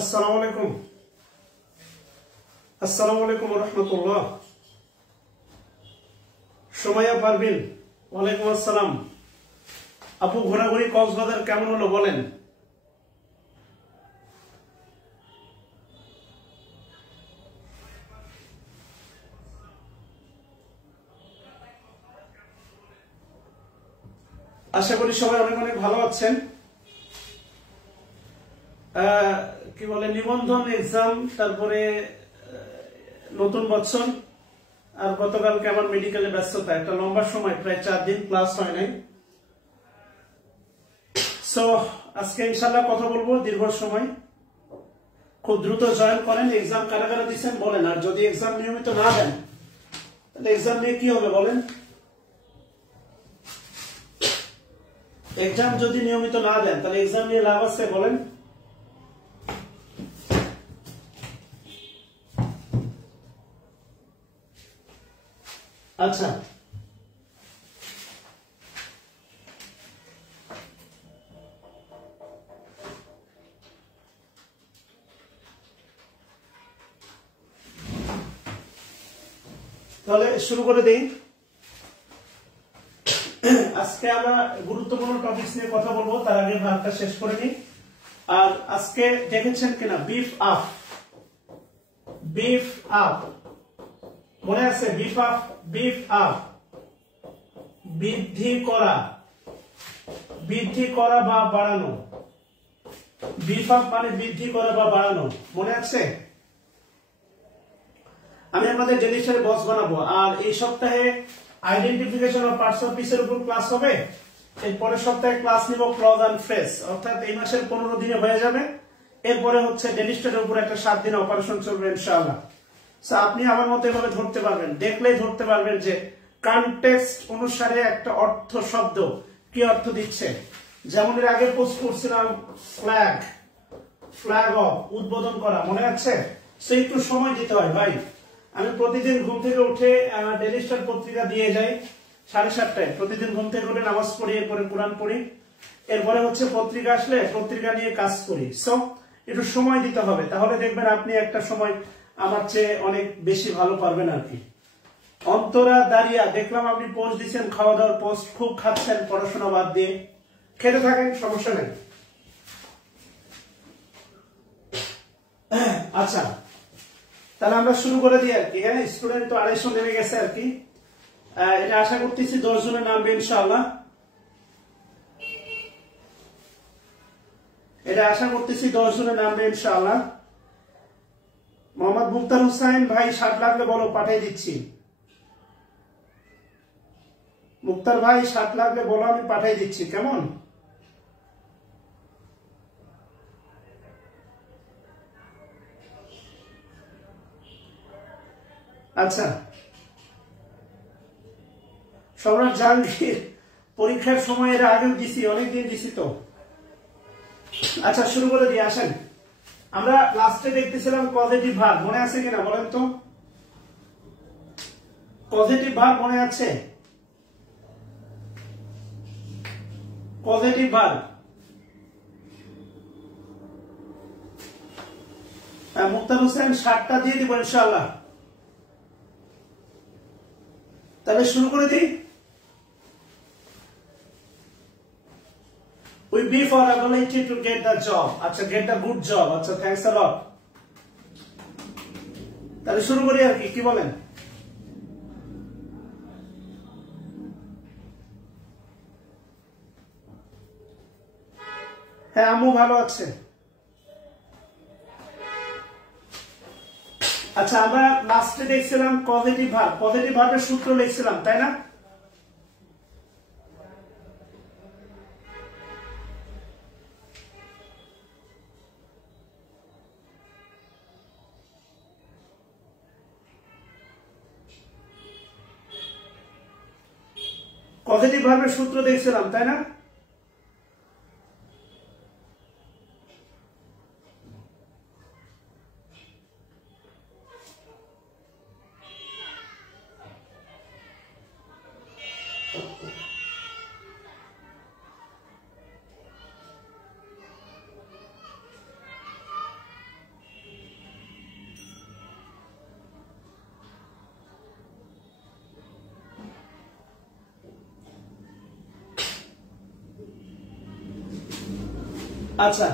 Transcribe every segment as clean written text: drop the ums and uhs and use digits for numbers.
আসসালামু আলাইকুম। আসসালামু আলাইকুম ওয়া রাহমাতুল্লাহ। সুমাইয়া পারভিন, ওয়ালাইকুম আসসালাম। আপু ঘোরাঘুরি কক্সবাজার কেমন হলো বলেন? আশা করি সবাই অনেক অনেক ভালো আছেন। কি বলে নিবন্ধন এক্সাম, তারপরে নতুন বছর, আর গতকালকে আমার মেডিকেলে ব্যস্ততা, একটা লম্বা সময় প্রায় 4 দিন ক্লাস হয় নাই। সো আজকে ইনশাল্লাহ কথা বলবো দীর্ঘ সময়। খুব দ্রুত জয়েন করেন। এক্সাম কারা কারা দিচ্ছেন বলেন, আর যদি এক্সাম নিয়মিত না দেন তাহলে এক্সাম নিয়ে কি হবে বলেন? এক্সাম যদি নিয়মিত না দেন তাহলে এক্সাম নিয়ে লাভ আছে বলেন? আচ্ছা, তাহলে শুরু করে দেই। আজকে আমরা গুরুত্বপূর্ণ টপিকস নিয়ে কথা বলবো, তার আগে ভাগটা শেষ করে নিই। আর আজকে দেখেছেন কিনা বিফ আপ, বিফ আপ মনে আছে? বিফ আপ, বিফ আপ বৃদ্ধি করা, বৃদ্ধি করা বা বাড়ানো। বিফ আপ মানে বৃদ্ধি করা বা বাড়ানো, মনে আছে? আমি আপনাদের ডেলিশনের বক্স বানাবো, আর এই সপ্তাহে আইডেন্টিফিকেশন অফ পার্টস অফ স্পিচের উপর ক্লাস হবে। এর পরের সপ্তাহে ক্লাস নিব ক্লজ এন্ড ফ্রেজ, অর্থাৎ এই মাসের 15 দিনে হয়ে যাবে। এরপরে হচ্ছে ডেলিশনের উপর একটা 7 দিন অপারেশন চলবে ইনশাআল্লাহ। সো আপনি আমার মতো এভাবে ধরতে পারবেন, দেখলেই ধরতে পারবেন যে কনটেক্সট অনুসারে একটা অর্থ শব্দ কি অর্থ দিচ্ছে। যেমন এর আগে পোস্ট করছিলাম ফ্ল্যাগ, ফ্ল্যাগ অফ, উদ্বোধন করা, মনে আছে? সো একটু সময় দিতে হয় ভাই। আমি প্রতিদিন ঘুম থেকে উঠে ডেইলি স্টার পত্রিকা দিয়ে যাই 7:30টায়। প্রতিদিন ঘুম থেকে উঠে নামাজ পড়ি, এরপরে কোরআন পড়ি, এরপরে হচ্ছে পত্রিকা আসলে পত্রিকা নিয়ে কাজ করি। সো একটু সময় দিতে হবে, তাহলে দেখবেন আপনি একটা সময় আমার চেয়ে অনেক বেশি ভালো পারবেন আর কি। অন্তরা দাঁড়িয়া, দেখলাম আপনি পোস্ট দিচ্ছেন, খাওয়া দাওয়ার পোস্ট, খুব খাচ্ছেন পড়াশোনা বাদ দিয়ে। খেতে থাকেন, সমস্যা নেই। আচ্ছা, তাহলে আমরা শুরু করে দিই আর কি। হ্যাঁ, স্টুডেন্ট তো 250 নেমে গেছে আর কি। এটা আশা করতেছি 10 জনের নামবে ইনশাআল্লাহ। এটা আশা করতেছি 10 জনের নামবে ইনশাআল্লাহ। মোহাম্মদ মুক্তার হুসাইন ভাই 60 লাগলে বলো, পাঠিয়ে দিচ্ছি। মুক্তার ভাই 60 লাগলে বলো, আমি পাঠিয়ে দিচ্ছি, কেমন? আচ্ছা, সম্রাট জাহাঙ্গীর পরীক্ষার সময় এর আগেও দিছি, অনেকদিন দিছি তো। আচ্ছা, শুরু করে দিয়ে আসেন। আমরা লাস্টে দেখতেছিলাম পজিটিভ ভার্ব, মনে আছে কিনা বলেন তো? পজিটিভ ভার্ব মনে আছে? পজিটিভ ভার্ব মুক্তার হোসেন 60টা দিয়ে দিব ইনশাআল্লাহ। তাহলে শুরু করে দিই। We be for ability to get the job. আচ্ছা, get the good job. আচ্ছা, thanks a lot. তাহলে শুরু করি আর কি, কি বলেন? হ্যাঁ, আম্মু ভালো আছে। আচ্ছা, আমরা লাস্টে দেখছিলাম পজিটিভ ভার্ব, পজিটিভ ভার্বের সূত্র লিখছিলাম, তাই না? পজিটিভ ভার্বের সূত্র দেখছিলাম, তাই না? আচ্ছা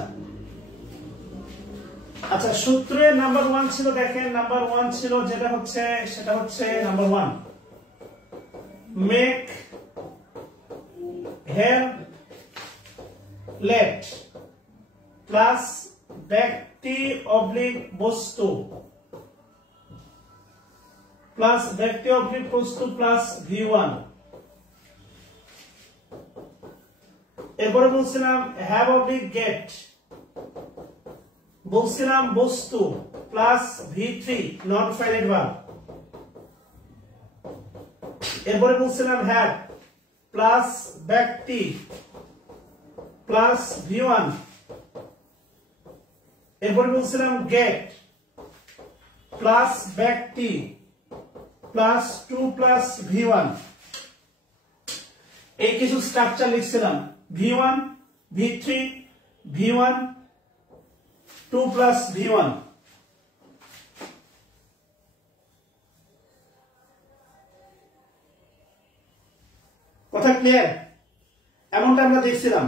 আচ্ছা, সূত্রের নাম্বার 1 ছিল, দেখেন নাম্বার 1 ছিল যেটা হচ্ছে, সেটা হচ্ছে number 1 make have let plus ব্যক্তি অবলিক বস্তু প্লাস ব্যক্তি অবলিক বস্তু প্লাস V1। এরপরে বলছিলাম হ্যাভ অবলিক গেট, বলছিলাম বস্তু প্লাস V3 নন ফাইনাইট ভার্ব। এরপরে বলছিলাম হ্যাভ প্লাস ব্যক্তি প্লাস V1। এরপরে বলছিলাম গেট প্লাস ব্যক্তি প্লাস 2 প্লাস V1। এই কিছু structure লিখছিলাম, V1 V3 V1 2 plus V1। কথা ক্লিয়ার? এমনটা আমরা দেখছিলাম।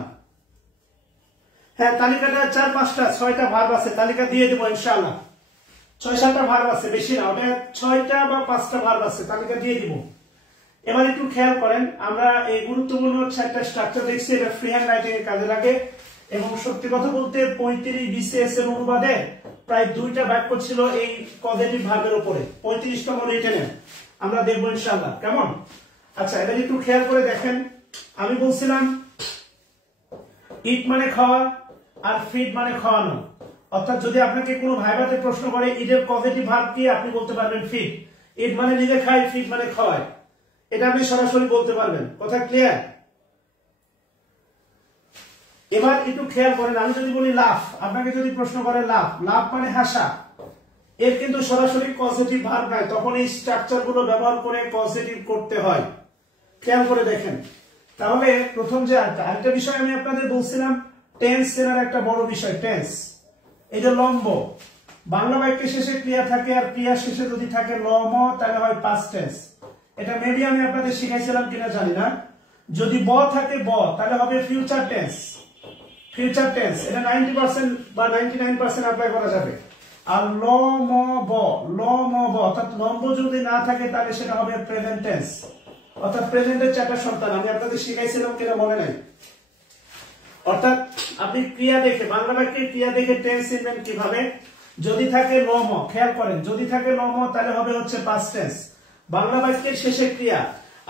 হ্যাঁ, তালিকাটা 4-5টা 6টা ভার্ব আছে, তালিকা দিয়ে দেবো ইনশাআল্লাহ। 6-7টা ভার্ব আছে, বেশি না, ওটা 6টা বা 5টা ভার্ব আছে, তালিকা দিয়ে দিব। এবার একটু খেয়াল করেন, আমরা এই গুরুত্বপূর্ণ 4টা স্ট্রাকচার দেখছি, এটা ফ্রি হ্যান্ড রাইটিং এর কাজে লাগে। এবং সত্যি কথা বলতে 35 BCS এর অনুবাদে প্রায় 2টা বাক্য ছিল এই পজিটিভ ভার্বের উপরে। 35তম রিটেনে আমরা দেখবো ইনশাআল্লাহ, কেমন? আচ্ছা, এবার একটু খেয়াল করে দেখেন, আমি বলছিলাম ইট মানে খাওয়া আর ফিড মানে খাওয়ানো। অর্থাৎ যদি আপনাকে কোনো ভাইভাতে প্রশ্ন করে ইটের পজিটিভ ভার্ব কি, আপনি বলতে পারবেন ফিড। ইট মানে নিজে খায়, ফিড মানে খাওয়ায়, এটা আপনি সরাসরি বলতে পারবেন। কথা ক্লিয়ার? এবার একটু খেয়াল করেন, আমি যদি বলি লাফ, আপনাকে যদি প্রশ্ন করে লাফ, লাফ মানে হাসা, এর কিন্তু সরাসরি পজিটিভ ভার্ব নাই, তখন এই স্ট্রাকচার গুলো ব্যবহার করে পজিটিভ করতে হয়। খেয়াল করে দেখেন। তাহলে প্রথম যে আরেকটা বিষয় আমি আপনাদের বলছিলাম, টেন্স চেনার একটা বড় বিষয় টেন্স। এই যে লম্ব, বাংলা বাক্যের শেষে ক্রিয়া থাকে আর ক্রিয়ার শেষে যদি থাকে লম তাহলে হয় পাস্ট টেন্স। এটা মেবি আমি আপনাদের শিখাইছিলাম কিনা জানি না। যদি ব থাকে ব তাহলে হবে ফিউচার টেন্স। ফিউচার টেন্স এটা 90% বা 99% অ্যাপ্লাই করা যাবে। আর লম ব অর্থাৎ লম্ব যদি না থাকে তাহলে সেটা হবে প্রেজেন্ট টেন্স, অর্থাৎ প্রেজেন্টের 4টা সন্তান। আমি আপনাদের শিখাইছিলাম কিনা মনে নাই। অর্থাৎ আপনি ক্রিয়া দেখে, বাংলা বাক্যে ক্রিয়া দেখে টেন্স চিনবেন কিভাবে। যদি থাকে লম, খেয়াল করেন, যদি থাকে লম তাহলে হবে হচ্ছে পাস্ট টেন্স। বাংলা বাক্যের শেষে ক্রিয়া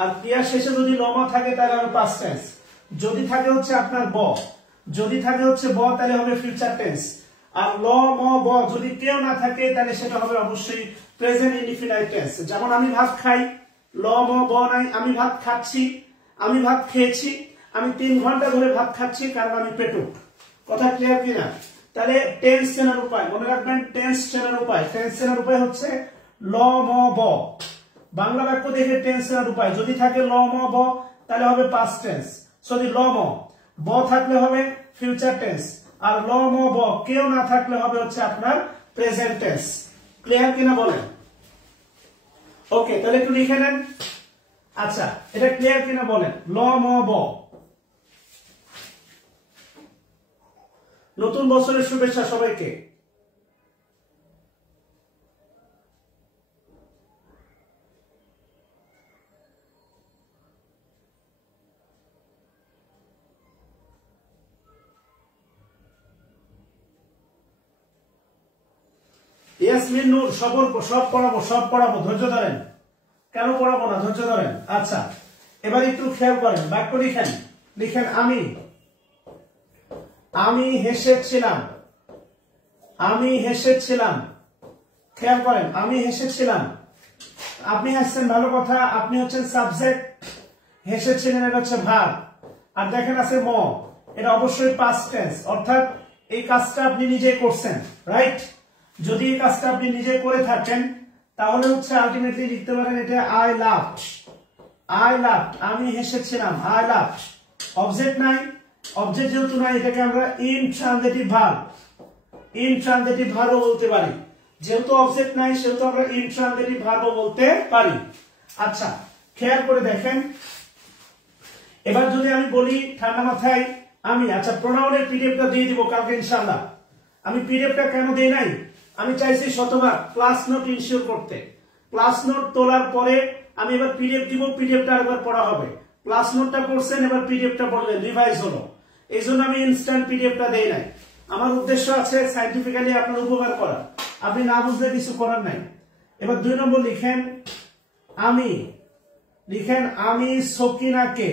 আর ক্রিয়ার শেষে যদি লম থাকে তাহলে হবে পাস্ট টেন্স। যদি থাকে হচ্ছে আপনার ব, যদি থাকে হচ্ছে ব তাহলে হবে ফিউচার টেন্স। আর লম ব যদি কেউ না থাকে তাহলে সেটা হবে অবশ্যই প্রেজেন্ট ইনডিফিনাইট টেন্স। যেমন আমি ভাত খাই, লম ব নাই, আমি ভাত খাচ্ছি, আমি ভাত খেয়েছি, আমি 3 ঘন্টা ধরে ভাত খাচ্ছি কারণ আমি পেটুক। কথা ক্লিয়ার কিনা? তাহলে টেন্স চেনার উপায় মনে রাখবেন, টেন্স চেনার উপায়, টেন্স চেনার উপায় হচ্ছে লম ব। বাংলা বাক্য দেখে টেন্স চেনার উপায়, যদি থাকে লম ব তাহলে হবে পাস্ট টেন্স, যদি লম ব থাকলে হবে ফিউচার টেন্স, আর লম ব কেউ না থাকলে হবে হচ্ছে আপনার প্রেজেন্ট টেন্স। ক্লিয়ার কিনা বলেন? ওকে, তাহলে একটু লিখে নেন। আচ্ছা, এটা ক্লিয়ার কিনা বলেন? লম ব। নতুন বছরের শুভেচ্ছা সবাইকে। ইয়াসমিন নূর, সব পড়াবো, ধৈর্য ধরেন। কেন পড়াবো না? ধৈর্য ধরেন। আচ্ছা, এবার একটু খেয়াল করেন, বাক্য লিখেন। লিখেন আমি হেসেছিলাম, আমি হেসেছিলাম। খেয়াল করেন, আমি হেসেছিলাম, আপনি হাসছেন, ভালো কথা, আপনি হচ্ছেন সাবজেক্ট, হেসেছিলেন এটা হচ্ছে ভার্ব। আর দেখেন আছে ম, এটা অবশ্যই পাস্ট টেন্স, অর্থাৎ এই কাজটা আপনি নিজে করছেন, রাইট? যদি এই কাজটা আপনি নিজে করে থাকেন তাহলে হচ্ছে আলটিমেটলি লিখতে পারেন এটা আই লাভড, আমি হেসেছিলাম, আই লাভড। অবজেক্ট নাই, অবজেক্ট যেহেতু নাই এটাকে আমরা ইনট্রানজিটিভ ভার্ব বলতে পারি। যেহেতু অবজেক্ট নাই সেহেতু আমরা ইনট্রানজিটিভ ভার্ব বলতে পারি। আচ্ছা, খেয়াল করে দেখেন, এবার যদি আমি বলি ঠান্ডা মাথায় আমি আচ্ছা প্রোনাউনের পিডিএফটা দিয়ে দিব কালকে ইনশাআল্লাহ। আমি পিডিএফটা কেন দেই নাই, আমি চাইছি শতভাগ ক্লাস নোট ইনশিওর করতে। ক্লাস নোট তোলার পরে আমি এবার পিডিএফ দিব, পিডিএফটা আরেকবার পড়া হবে। ক্লাস নোটটা পড়ছেন, এবার পিডিএফটা পড়বেন, রিভাইজ হলো। এই জন্য আমি ইনস্ট্যান্ট পিডিএফটা দেই নাই। আমার উদ্দেশ্য আছে সাইন্টিফিক্যালি আপনার উপকার করা, আপনি না বুঝলে কিছু করার নাই। এবার 2 নম্বর লিখেন আমি, লিখেন আমি সকিনাকে,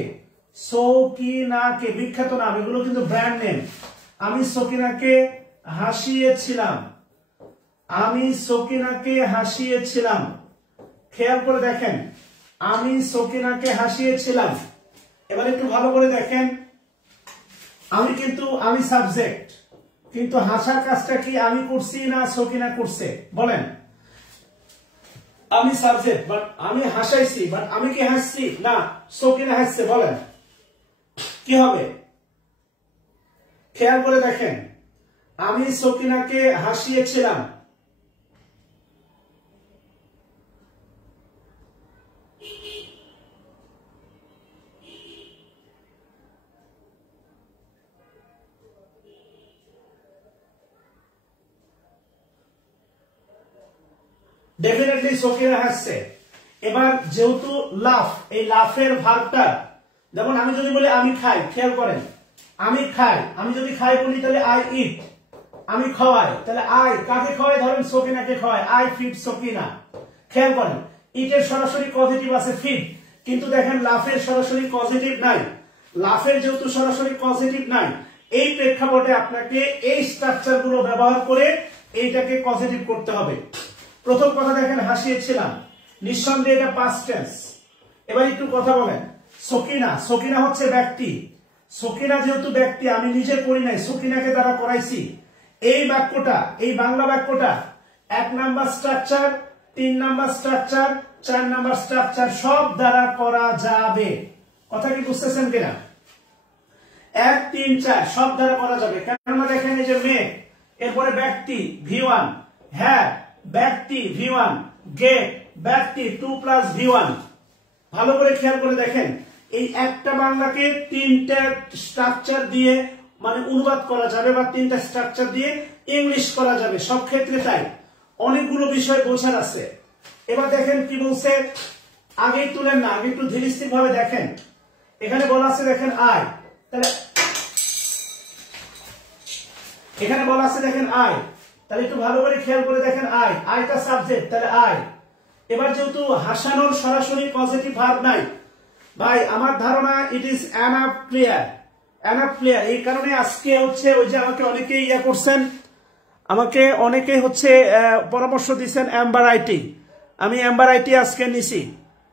সকিনাকে বিখ্যাত নাম, এগুলো কিন্তু ব্র্যান্ড নেম। আমি সকিনাকে হাসিয়েছিলাম, আমি সকিনাকে হাসিয়েছিলাম। খেয়াল করে দেখেন, আমি সকিনাকে হাসিয়েছিলাম। এবার একটু ভালো করে দেখেন, আমি কিন্তু আমি সাবজেক্ট, কিন্তু হাসার কাজটা কি আমি করছি না সকিনা করছে বলেন? আমি সাবজেক্ট, বাট আমি হাসাইছি, বাট আমি কি হাসছি না সকিনা হাসছে বলেন কি হবে? খেয়াল করে দেখেন, আমি সকিনাকে হাসিয়েছিলাম। ডেফিনেটলি সকিনা হাসছে। এবার যেহেতু লাফ, এই লাফের ভার্বটা, যেমন আমি যদি বলি আমি খাই, খেয়াল করেন আমি খাই, আমি যদি খাই বলি তাহলে আই ইট, আমি খাওয়াই, তাহলে আই কাকে খাওয়াই, ধরেন সকিনাকে খাওয়াই, আই ফিড সকিনা। খেয়াল করেন ইটের সরাসরি পজিটিভ আছে ফিড, কিন্তু দেখেন লাফের সরাসরি পজিটিভ নাই। লাফের যেহেতু সরাসরি পজিটিভ নাই, এই প্রেক্ষাপটে আপনাকে এই স্ট্রাকচার গুলো ব্যবহার করে এইটাকে পজিটিভ করতে হবে। প্রথম কথা দেখেন হাসিয়েছিলাম, নিঃসন্দেহে এটা পাস্ট টেন্স। এবার একটু কথা বলেন, সকিনা, সকিনা হচ্ছে ব্যক্তি, সকিনা যেহেতু ব্যক্তি, আমি নিজে করি নাই, সকিনাকে দ্বারা করাইছি। এই বাক্যটা, এই বাংলা বাক্যটা 1 number structure, 3 number structure, 4 number structure সব দ্বারা করা যাবে। কথা কি বুঝতেছেন কিনা? 1, 3, 4 সব দ্বারা করা যাবে। কেননা দেখেন এই যে মেয়ে, এরপরে ব্যক্তি V1, হ্যাঁ ব্যক্তি V1, গেট ব্যক্তি 2 + V1। ভালো করে খেয়াল করে দেখেন, এই একটা বাংলাকে 3টা স্ট্রাকচার দিয়ে মানে অনুবাদ করা যাবে, বা 3টা স্ট্রাকচার দিয়ে ইংলিশ করা যাবে, সব ক্ষেত্রে তাই। অনেকগুলো বিষয় বোঝার আছে। এবার দেখেন কি বলছে, আগেই তুলেন না, আগে একটু ধীরস্থির ভাবে দেখেন। এখানে বলা আছে দেখেন আই, তাহলে এখানে বলা আছে দেখেন আই, তাহলে একটু ভালো করে খেয়াল করে দেখেন আই, আইটা সাবজেক্ট, তাহলে আই। এবার যেহেতু হাসানোর সরাসরি পজিটিভ ভার্ব নাই, ভাই আমার ধারণা it is enough clear, enough clear. এই কারণে আজকে হচ্ছে ওই যে আমাকে অনেকেই ইয়া করছেন, আমাকে অনেকেই হচ্ছে পরামর্শ দিচ্ছেন এম্বার আইটি, আমি এম্বার আইটি আজকে নিছি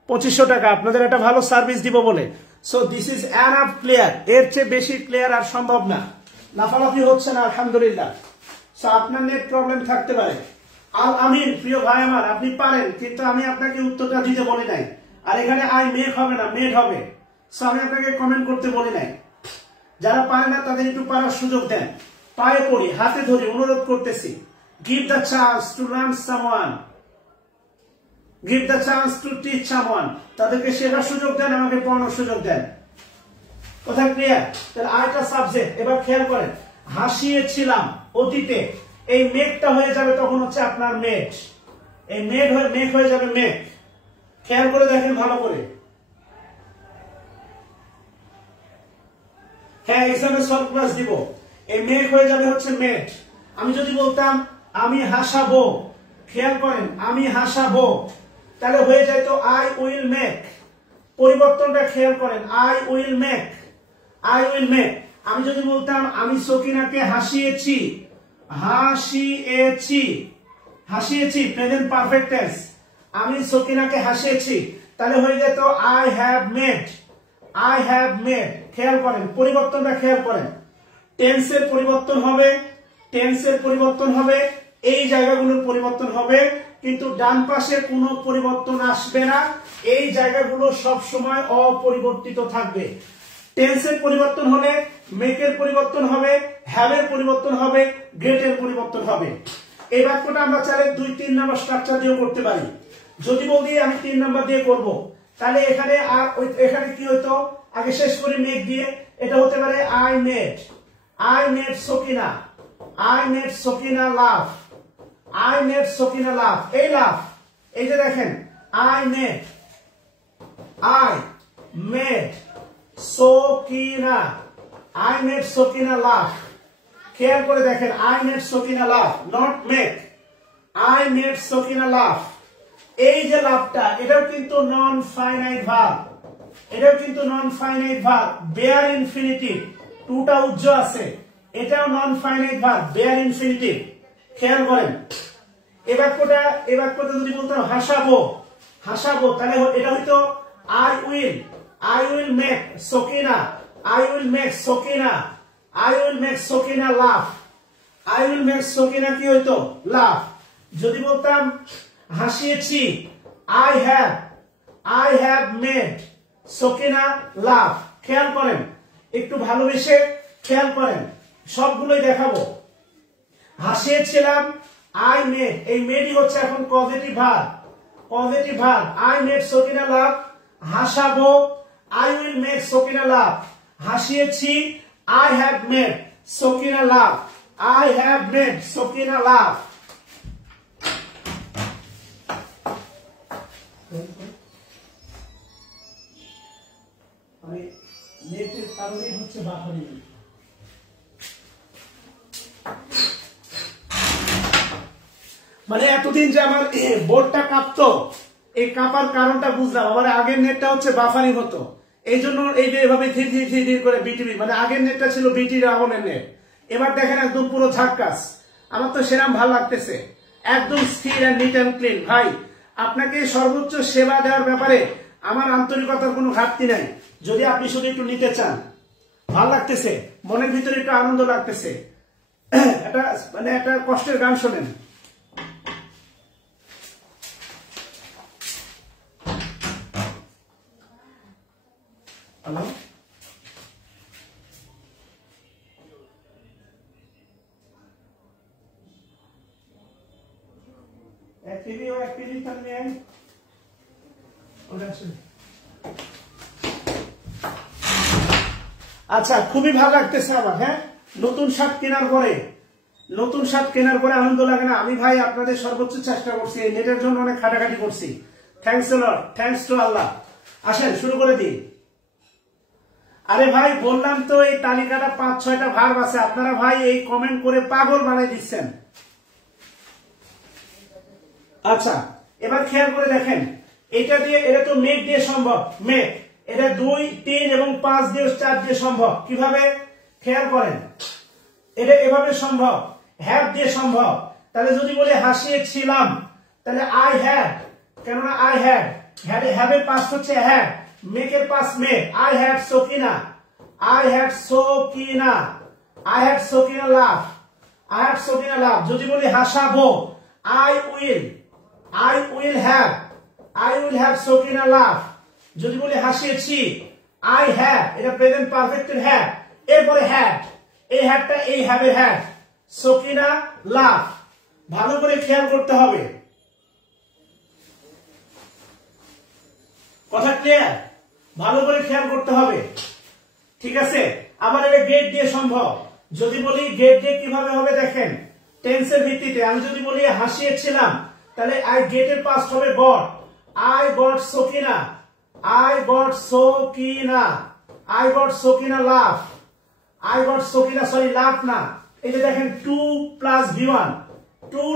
2500 টাকা আপনাদের একটা ভালো সার্ভিস দিব বলে। So this is enough clear, এর চেয়ে বেশি ক্লিয়ার আর সম্ভব না। লাফালাফি হচ্ছে না আলহামদুলিল্লাহ। সো আপনার নেট প্রবলেম থাকতে পারে। আল আমিন প্রিয় ভাই আমার, আপনি পারেন, কিন্তু আমি আপনাকে উত্তরটা দিতে বলি নাই। আর এখানে আই মেক হবে না, মেড হবে। সো আমি আপনাকে কমেন্ট করতে বলি নাই। যারা পারে না তাদের একটু পারার সুযোগ দেন, পায়ে পড়ি, হাতে ধরি, অনুরোধ করতেছি। Give the chance to learn someone, give the chance to teach someone. তাদেরকে শেখার সুযোগ দেন, আমাকে পড়ানোর সুযোগ দেন। কথা ক্লিয়ার? তাহলে আইটা সাবজেক্ট। এবার খেয়াল করেন, হাসিয়েছিলাম অতীতে, এই মেঘটা হয়ে যাবে তখন হচ্ছে আপনার মেঘ, এই মেঘ হয়ে যাবে মেঘ। খেয়াল করে দেখেন ভালো করে, হ্যাঁ এক্সামে সলভ ক্লাস দিব। এই মেঘ হয়ে যাবে হচ্ছে মেঘ। আমি যদি বলতাম আমি হাসাবো, খেয়াল করেন আমি হাসাবো, তাহলে হয়ে যায় তো আই উইল মেক। পরিবর্তনটা খেয়াল করেন, I will make, I will make. আমি যদি বলতাম আমি সকিনাকে হাসিয়েছি, হাসিয়েছি, হাসিয়েছি প্রেজেন্ট পারফেক্ট টেন্স, আমি সকিনাকে হাসিয়েছি, তাহলে হয়ে যেত I have made, I have made. খেয়াল করেন পরিবর্তনটা, খেয়াল করেন টেন্সের পরিবর্তন হবে, টেন্সের পরিবর্তন হবে, এই জায়গাগুলোর পরিবর্তন হবে, কিন্তু ডান পাশে কোনো পরিবর্তন আসবে না। এই জায়গাগুলো সব সময় অপরিবর্তিত থাকবে। টেন্সের পরিবর্তন হলে মেকের পরিবর্তন হবে, হ্যাভের পরিবর্তন হবে, গেটের পরিবর্তন হবে। এই বাক্যটা আমরা চাইলে 2-3 নাম্বার স্ট্রাকচার দিয়েও করতে পারি। যদি বলি আমি 3 নাম্বার দিয়ে করব, তাহলে এখানে আর এখানে কি হইতো, আগে শেষ করি মেক দিয়ে, এটা হতে পারে I made Sakina, I made Sakina laugh, I made Sakina laugh. এই লাভ, এই যে দেখেন I made Sakina, I made Sakina laugh. খেয়াল করে দেখেন I made Sakina laugh, not make, I made Sakina laugh. এই যে লাভটা এটাও কিন্তু নন ফাইনাইট ভার্ব, এটাও কিন্তু নন ফাইনাইট ভার্ব, বেয়ার ইনফিনিটিভ, টুটা উজ্জ আছে, এটাও নন ফাইনাইট ভার্ব, বেয়ার ইনফিনিটিভ। খেয়াল করেন এই বাক্যটা যদি বলতাম হাসাবো, তাহলে এটা হইতো I will make Sakina, I will make Sakina, I will make Sakina laugh, I will make Sakina কি হইতো লাভ। যদি বলতাম হাসিয়েছি, I have made Sakina laugh. খেয়াল করেন একটু ভালোবেসে খেয়াল করেন, সবগুলোই দেখাবো। হাসিয়েছিলাম, আই মেড, এই মেডই হচ্ছে এখন positive verb, I made Sakina laugh. হাসাবো, I will make Sakina laugh. হাসিয়েছি, I have made Sakina laugh, I have made Sakina laugh. নেটের কারণেই হচ্ছে বাফারিং। মানে এতদিন যে আমার বোর্ডটা কাঁপতো, এই কাঁপার কারণটা বুঝলাম। আমার আগের নেটটা হচ্ছে বাফারিং হতো, এই জন্য এই যে এভাবে ধীর করে বিটিভি, মানে আগের নেটটা ছিল বিটি রাবণের নেট। এবার দেখেন একদম পুরো ঝাক্কাস। আমার তো সেরাম ভালো লাগতেছে, একদম স্থির এন্ড নিট এন্ড ক্লিন। ভাই আপনাকে সর্বোচ্চ সেবা দেওয়ার ব্যাপারে আমার আন্তরিকতার কোনো ঘাটতি নাই। যদি আপনি শুধু একটু নিতে চান, ভাল লাগতেছে, মনের ভিতরে একটু আনন্দ লাগতেছে। এটা মানে একটা কষ্টের গান শোনেন। হ্যালো, আচ্ছা খুবই ভালো লাগতেছে আমার। হ্যাঁ, নতুন শার্ট কেনার পরে আনন্দ লাগে না? আমি ভাই আপনাদের সর্বোচ্চ চেষ্টা করছি, এই নেটের জন্য অনেক খাটাখাটি করছি। Thanks a lot, thanks to Allah. আসেন শুরু করে দিই। আরে ভাই বললাম তো এই তালিকাটা 5-6টা ভার্ব আছে, আপনারা ভাই এই কমেন্ট করে পাগল বানাই দিচ্ছেন। আচ্ছা এবার খেয়াল করে দেখেন, এটা তো মেক দিয়ে সম্ভব, মেক। এটা 2, 3 এবং 5 দিয়ে 4 দিয়ে সম্ভব। কিভাবে? খেয়াল করেন, এটা এভাবে সম্ভব, হ্যাভ দিয়ে সম্ভব। তাহলে যদি বলে হাসিয়েছিলাম, তাহলে আই হ্যাড, কেননা আই হ্যাড, হ্যাভের পাস্ট হচ্ছে হ্যাড, মেকের past make. I had Sakina, I had Sakina, I had Sakina laugh, I had Sakina laugh. যদি বলি হাসাবো, I will have Sakina laugh. যদি বলি হাসিয়েছি, আই হ্যাভ, এটা প্রেজেন্ট পারফেক্টের হ্যাভ, এরপরে হ্যাড, এই হ্যাডটা এই হ্যাভের হ্যাড, সকিনা লাভ। ভালো করে খেয়াল করতে হবে, কথা ক্লিয়ার? ভালো করে খেয়াল করতে হবে, ঠিক আছে? আবার এটা গেট দিয়ে সম্ভব। যদি বলি গেট দিয়ে কিভাবে হবে দেখেন, টেন্সের ভিত্তিতে। আমি যদি বলি হাসিয়েছিলাম, তাহলে আই গেটের পাস্ট হবে goat, I got Sakina, I got Sokina laugh. I got Sokina, sorry, laugh না। এই যে দেখেন 2 + V1, 2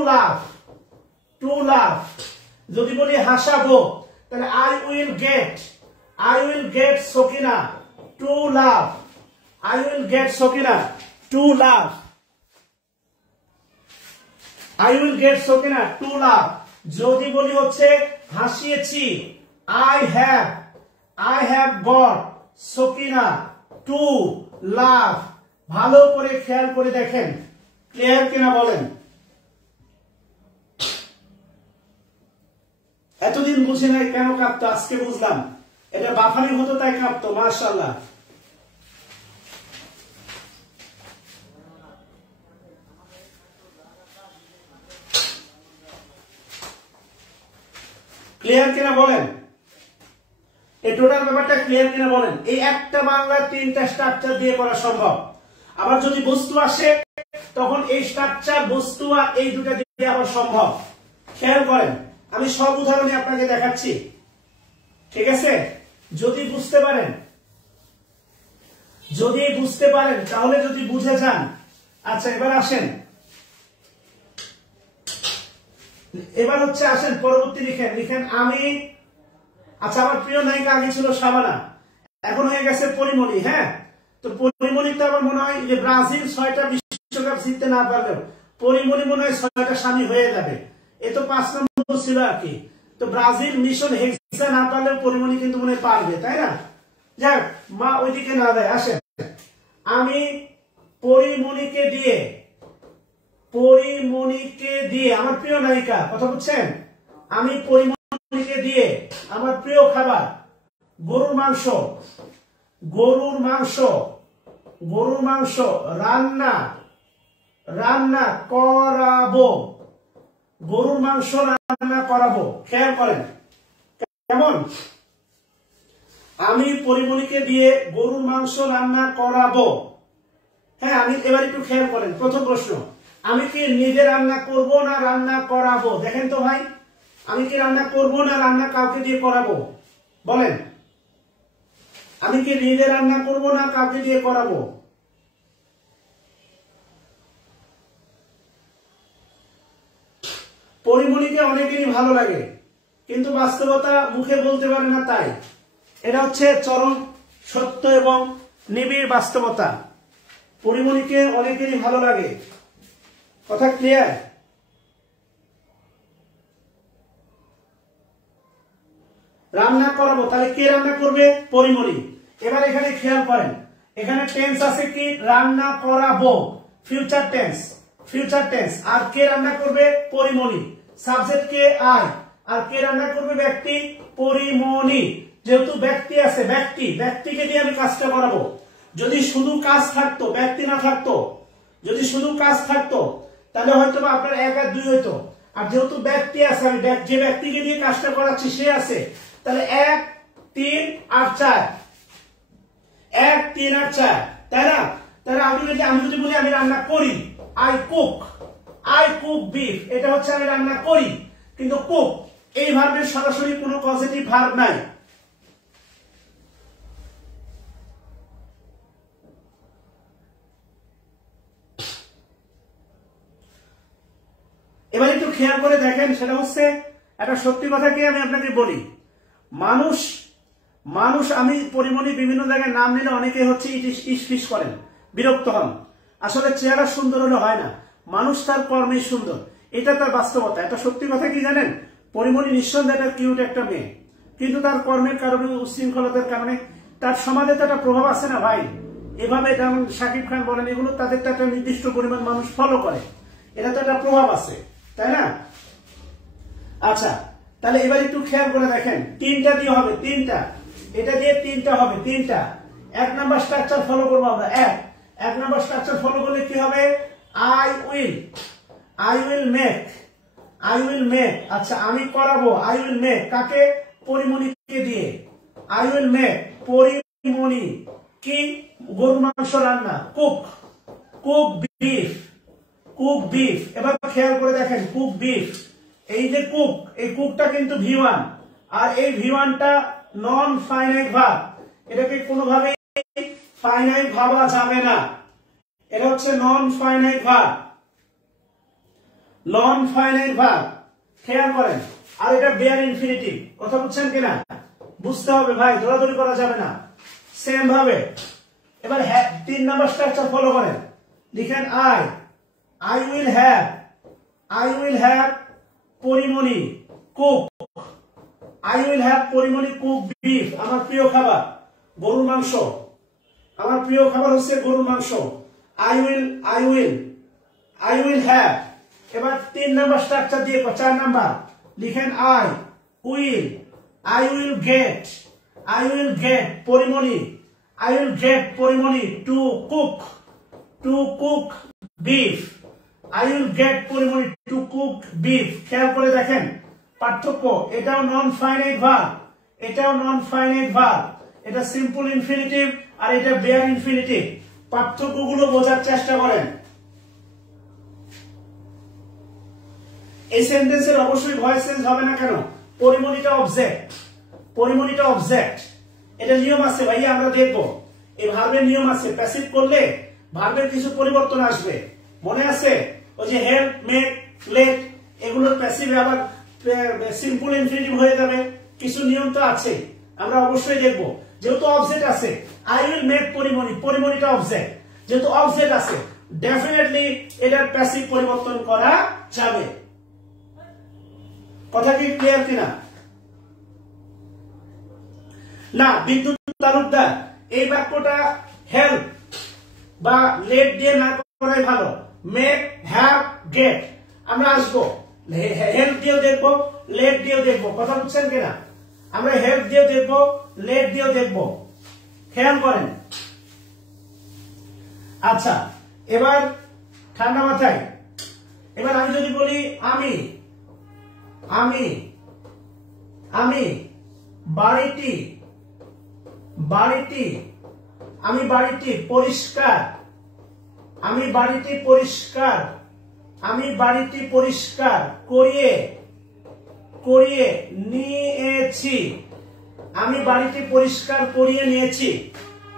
laugh। যদি বলি হাসাবো, তাহলে I will get Sokina to laugh, I will get Sokina to laugh, I will get Sokina to laugh। যদি বলি হচ্ছে হাসিয়েছি, I have got Sokina to laugh। ভালো করে খেয়াল করে দেখেন, ক্লিয়ার কিনা বলেন? এতদিন বুঝি নাই কেন কাঁপতো, আজকে বুঝলাম। এটা বাফারি হতো তাই কাঁপতো। মাশাআল্লাহ। ক্লিয়ার কিনা বলেন? টোটাল ব্যাপারটা ক্লিয়ার কিনা বলেন? এই একটা বাংলা তিনটা স্ট্রাকচার দিয়ে করা সম্ভব। আবার যদি বস্তু আসে তখন এই স্ট্রাকচার বস্তু আর এই দুটা দিয়ে আবার সম্ভব। খেয়াল করেন, আমি সব উদাহরণে আপনাকে দেখাচ্ছি, ঠিক আছে? যদি বুঝতে পারেন তাহলে যদি বুঝে যান। আচ্ছা এবার আসেন, আসেন পরবর্তী লিখেন আমি। আচ্ছা আমার প্রিয় নায়িকা আগে ছিল শাবানা, এখন হয়ে গেছে পরিমণি। হ্যাঁ, তো পরিমণি তো আমার মনে হয় যে ব্রাজিল 6টা বিশ্বকাপ জিততে না পারলেও পরিমণি মনে হয় 6টা স্বামী হয়ে যাবে। এ তো 5 নম্বর ছিল আর কি। তো ব্রাজিল মিশন হেক্সা না পারলেও পরিমণি কিন্তু মনে পারবে, তাই না? যাক, মা ওইদিকে না দেয়। আসেন, আমি পরিমণিকে দিয়ে আমার প্রিয় নায়িকা, কথা বুঝছেন? আমি পরিমণিকে দিয়ে আমার প্রিয় খাবার গরুর মাংস রান্না করাবো। গরুর মাংস রান্না করাবো। খেয়াল করেন কেমন? আমি পরিমণিকে দিয়ে গরুর মাংস রান্না করাবো। হ্যাঁ, আমি এবার একটু খেয়াল করেন। প্রথম প্রশ্ন, আমি কি নিজে রান্না করব না রান্না করাবো? দেখেন তো ভাই, আমি কি রান্না করব না রান্না কাউকে দিয়ে করাবো? বলেন, আমি কি নিজে রান্না করব না কাউকে দিয়ে করাবো? পরিমণিকে অনেকেরই ভালো লাগে, কিন্তু বাস্তবতা মুখে বলতে পারে না, তাই এটা হচ্ছে চরম সত্য এবং নিবিড় বাস্তবতা। পরিমণিকে অনেকেরই ভালো লাগে, কথা ক্লিয়ার? রান্না করাবো, তাহলে কে রান্না করবে? পরিমণি। এবার এখানে খেয়াল করেন, এখানে টেন্স আছে কি? রান্না করাবো, ফিউচার টেন্স। আর কে রান্না করবে? পরিমণি। সাবজেক্ট কে? আই। আর কে রান্না করবে? ব্যক্তি, পরিমণি। যেহেতু ব্যক্তি আছে, ব্যক্তিকে দিয়ে আমি কাজটা করাবো। যদি শুধু কাজ থাকতো, ব্যক্তি না থাকতো, যদি শুধু কাজ থাকতো তাহলে হয়তো আপনার 1 আর 2 হইতো। আর যেহেতু ব্যক্তি আছে, আমি যে ব্যক্তিকে দিয়ে কাজটা করাচ্ছি সে আছে, তাহলে 1, 3 আর 4, 1, 3 আর 4, তাই না? তাহলে আমি যদি বলি আমি রান্না করি, আই কুক বিফ, এটা হচ্ছে আমি রান্না করি। কিন্তু কুক এই ভার্বের সরাসরি কোনো পজিটিভ ভার্ব নাই। এবার একটু খেয়াল করে দেখেন, সেটা হচ্ছে একটা সত্যি কথা কি আমি আপনাকে বলি, মানুষ আমি পরিমণি বিভিন্ন জায়গায় নাম নিলে অনেকে হচ্ছে ইস করেন, বিরক্ত হন। আসলে চেহারা সুন্দর হলে হয় না, মানুষ তার কর্মে সুন্দর, এটা তার বাস্তবতা। এটা সত্যি কথা কি জানেন? পরিমণি নিঃসন্দেহে একটা কিউট একটা মেয়ে, কিন্তু তার কর্মের কারণে, উচ্ছৃঙ্খলতার কারণে তার সমাজে তো একটা প্রভাব আছে না ভাই। এভাবে যেমন শাকিব খান বলেন, এগুলো তাদের তো একটা নির্দিষ্ট পরিমাণ মানুষ ফলো করে, এটা তো একটা প্রভাব আছে, তাই না? আচ্ছা, তাহলে এবার একটু খেয়াল করে দেখেন, 3টা দিয়ে হবে, 3টা, এটা দিয়ে 3টা হবে, 3টা। 1 নাম্বার স্ট্রাকচার ফলো করবো আমরা। 1 নাম্বার স্ট্রাকচার ফলো করলে কি হবে? I will make. আচ্ছা, আমি করাবো, আই উইল মেক। কাকে? পরিমণিকে দিয়ে। আই উইল মেক, পরিমণি কি? গরুর মাংস রান্না, কুক বিফ। এবার খেয়াল করে দেখেন, কুক বিফ, এই যে কুক, এই কুকটা কিন্তু V1, আর এই V1টা নন ফাইনাইট ভার্ব। এটাকে কোনোভাবেই ফাইনাইট ভাবা যাবে না, এটা হচ্ছে নন ফাইনাইট ভার্ব। খেয়াল করেন, আর এটা বেয়ার ইনফিনিটিভ, কথা বুঝছেন কিনা? বুঝতে হবে ভাই, দৌড়াদৌড়ি করা যাবে না। সেম ভাবে এবার 3 নাম্বার স্ট্রাকচার ফলো করেন, লিখেন I will have Pori Moni cook. I will have Pori Moni cook beef, আমার প্রিয় খাবার গরুর মাংস। আমার প্রিয় খাবার হচ্ছে গরুর মাংস। I will have। এবার 3 নাম্বার স্ট্রাকচার দিয়ে 4 নাম্বার লিখেন I will get Pori Moni. I will get Pori Moni to cook beef। I will get Pori Moni to cook beef। খেয়াল করে দেখেন পার্থক্য, এটাও নন ফাইনাইট ভার্ব, এটাও নন ফাইনাইট ভার্ব, এটা সিম্পল ইনফিনিটিভ আর এটা বেয়ার ইনফিনিটিভ। পার্থক্যগুলো বোঝার চেষ্টা করেন। এই সেন্টেন্সের অবশ্যই ভয়েস চেঞ্জ হবে না কেন? পরিমণিটা অবজেক্ট, পরিমণিটা অবজেক্ট, এটা নিয়ম আছে ভাইয়া, আমরা দেখবো এই ভার্বের নিয়ম আছে। প্যাসিভ করলে ভার্বের কিছু পরিবর্তন আসবে, মনে আছে? ওই যে হেল্প, মেক, লেট, এগুলোর প্যাসিভ আবার সিম্পল ইনফিনিটিভ হয়ে যাবে, কিছু নিয়ম তো আছে, আমরা অবশ্যই দেখবো। যেহেতু অবজেক্ট আছে, আই উইল মেক পরিমণি, পরিমণিটা অবজেক্ট, যেহেতু অবজেক্ট আছে ডেফিনেটলি এটার প্যাসিভ পরিবর্তন করা যাবে। কথা কি ক্লিয়ার কিনা? না, বিদ্যুৎ তালুকদার এই বাক্যটা হেল্প বা লেট দিয়ে না করাই ভালো। মেক, হ্যাভ, গেট, আমরা আসবো হেল্প দিয়েও দেখবো, লেট দিয়েও দেখবো, কথা বুঝছেন কিনা? আমরা হেল্প দিয়েও দেখবো, লেট দিয়েও দেখবো, খেয়াল করেন। আচ্ছা, এবার ঠান্ডা মাথায়, এবার আমি যদি বলি আমি আমি আমি বাড়িটি বাড়িটি আমি বাড়িটি পরিষ্কার, আমি বাড়িটি পরিষ্কার, আমি বাড়িটি পরিষ্কার করিয়ে করিয়ে নিয়েছি, আমি বাড়িটি পরিষ্কার করিয়ে নিয়েছি।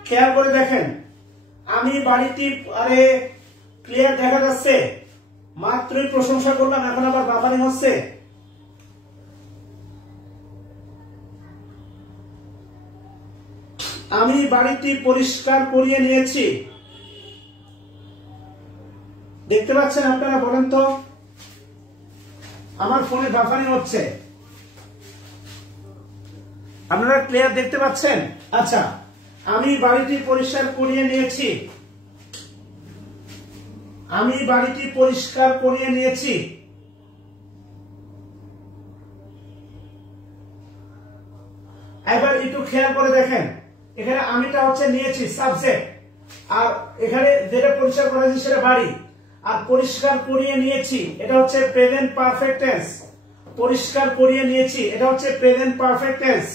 খেয়াল করে দেখেন, আমি বাড়িটি, আরে ক্লিয়ার দেখা যাচ্ছে? মাত্রই প্রশংসা করলাম, এখন আবার বাবানি হচ্ছে। আমি বাড়িটি পরিষ্কার করিয়ে নিয়েছি, দেখতে পাচ্ছেন আপনারা? বলেন তো, আমার ফোনে বাফানি হচ্ছে, আপনারা ক্লিয়ার দেখতে পাচ্ছেন? আচ্ছা, আমি বাড়িটি পরিষ্কার করিয়ে নিয়েছি, আমি বাড়িটি পরিষ্কার করিয়ে নিয়েছি। এবার একটু খেয়াল করে দেখেন, এখানে আমিটা হচ্ছে নিয়েছি সাবজেক্ট, আর এখানে যেটা পরিষ্কার করা হয়েছে সেটা বাড়ি, আর পরিষ্কার করিয়ে নিয়েছি এটা হচ্ছে প্রেজেন্ট পারফেক্ট টেন্স। পরিষ্কার করিয়ে নিয়েছি এটা হচ্ছে প্রেজেন্ট পারফেক্ট টেন্স।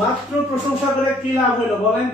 মাত্র প্রশংসা করে কি লাভ হইল বলেন?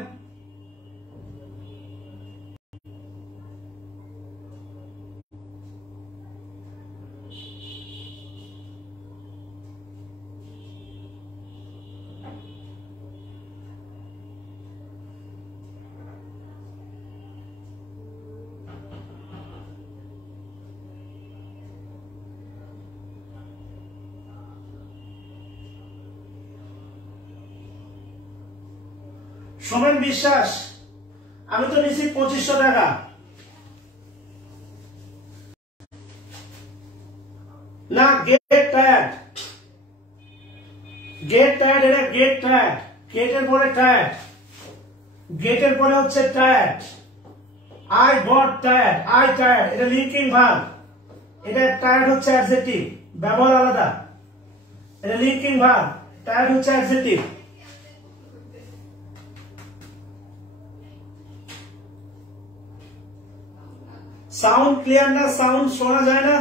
সোমেন বিশ্বাস, আমি তো নিচ্ছি 2500 টাকা। না, গেট টায়ার্ড, গেট টায়ার্ড, এটা গেট টায়ার্ড, গেটের পরে টায়ার্ড, গেটের পরে হচ্ছে tired. I got tired, I tired, এটা লিঙ্কিং ভার্ব, এটা টায়ার্ড হচ্ছে অ্যাডজেক্টিভ, ব্যবহার আলাদা, এটা লিঙ্কিং ভার্ব, টায়ার্ড হচ্ছে অ্যাডজেক্টিভ। সাউন্ড ক্লিয়ার না? সাউন্ড শোনা যায় না?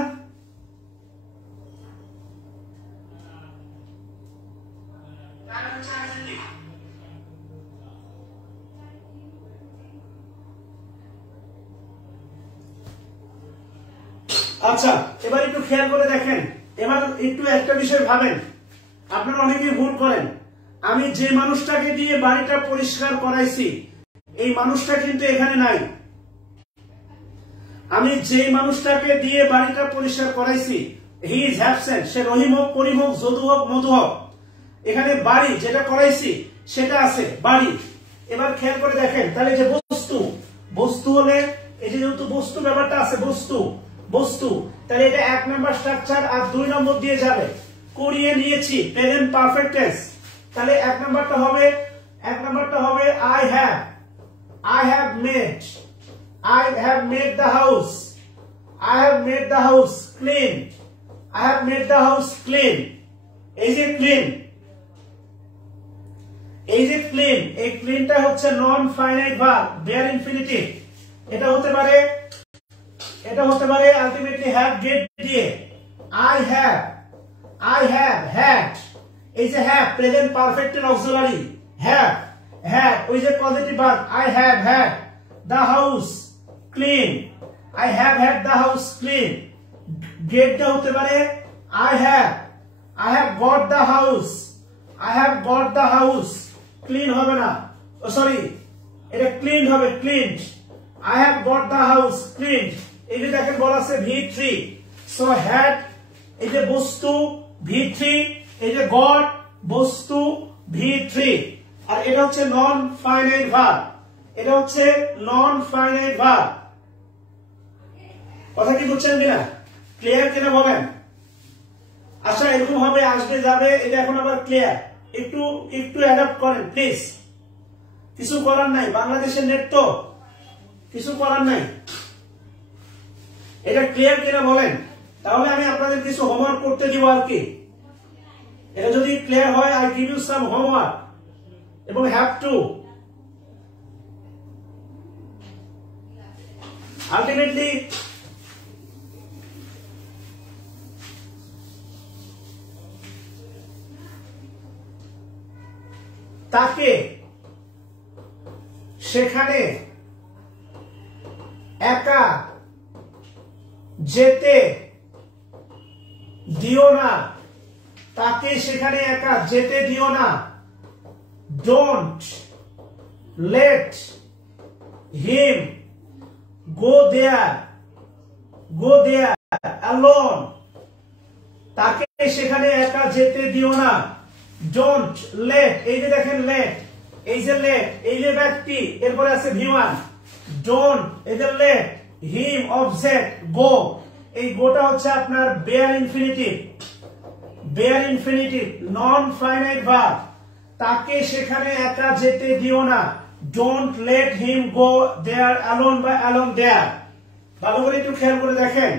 আচ্ছা, এবার একটু খেয়াল করে দেখেন, এবার একটু একটা বিষয় ভাবেন, আপনারা অনেকেই ভুল করেন। আমি যে মানুষটাকে দিয়ে বাড়িটা পরিষ্কার করাইছি এই মানুষটা কিন্তু এখানে নাই। আমি যে মানুষটাকে দিয়ে বাড়িটা পরিষ্কার করাইছি হি ইজ অ্যাবসেন্ট, সে রহিম হোক, করিম হোক, যদু হোক, মধু হোক, এখানে বাড়ি যেটা করাইছি সেটা আছে, বাড়ি। এবার খেয়াল করে দেখেন, তাহলে যে বস্তু, বস্তু হলে এই যে যেহেতু বস্তু ব্যাপারটা আছে, বস্তু বস্তু, তাহলে এটা 1 নম্বর স্ট্রাকচার আর 2 নম্বর দিয়ে যাবে। করিয়ে নিয়েছি প্রেজেন্ট পারফেক্ট টেন্স, তাহলে 1 নম্বরটা হবে I have made, I have made the house clean. I have made the house clean. এই যে clean, এই যে clean, এই cleanটা হচ্ছে নন ফাইনাইট ভার্ব, bare infinitive। এটা হতে পারে আলটিমেটলি have get দিয়ে। I have had, এই যে have প্রেজেন্ট পারফেক্ট এর অক্সিলারি, have had, ওই যে positive verb I have had the house clean, I have had the house clean। গেটটা হতে পারে I have got the house, clean হবে না, সরি এটা ক্লিন হবে, cleaned, I have got the house cleaned। এই যে দেখেন বলা আছে V3, সো had এই যে বস্তু V3, এই যে got বস্তু V3, আর এটা হচ্ছে নন ফাইনাইট ভার্ব, এটা হচ্ছে নন ফাইনাইট ভার্ব। কথা কি বুঝছেন কিনা, ক্লিয়ার কিনা বলেন? আচ্ছা এরকম হবে, আসবে যাবে, এটা এখন আবার ক্লিয়ার। একটু অ্যাডাপ্ট করেন প্লিজ, কিছু করার নাই, বাংলাদেশের নেট তো, কিছু করার নাই। এটা ক্লিয়ার কিনা বলেন, তাহলে আমি আপনাদের কিছু হোমওয়ার্ক করতে দিব আর কি। এটা যদি ক্লিয়ার হয়, I give you some homework এবং হ্যাভ টু। আলটিমেটলি তাকে সেখানে একা যেতে দিও না, তাকে সেখানে একা যেতে দিও না। Don't let him go there alone, তাকে সেখানে একা যেতে দিও না। ডোন্ট লেট, এই যে দেখেন লেট, এই যে লেট, এই যে ব্যক্তি, এরপরে আছে V1, ডোন্ট এই যে লেট হিম অবজেক্ট গো, এই গোটা হচ্ছে আপনার bare infinitive non finite verb. তাকে সেখানে একা যেতে দিও না, don't let him go there alone বা অ্যালোন দেয়ার। ভালো করে একটু খেয়াল করে দেখেন।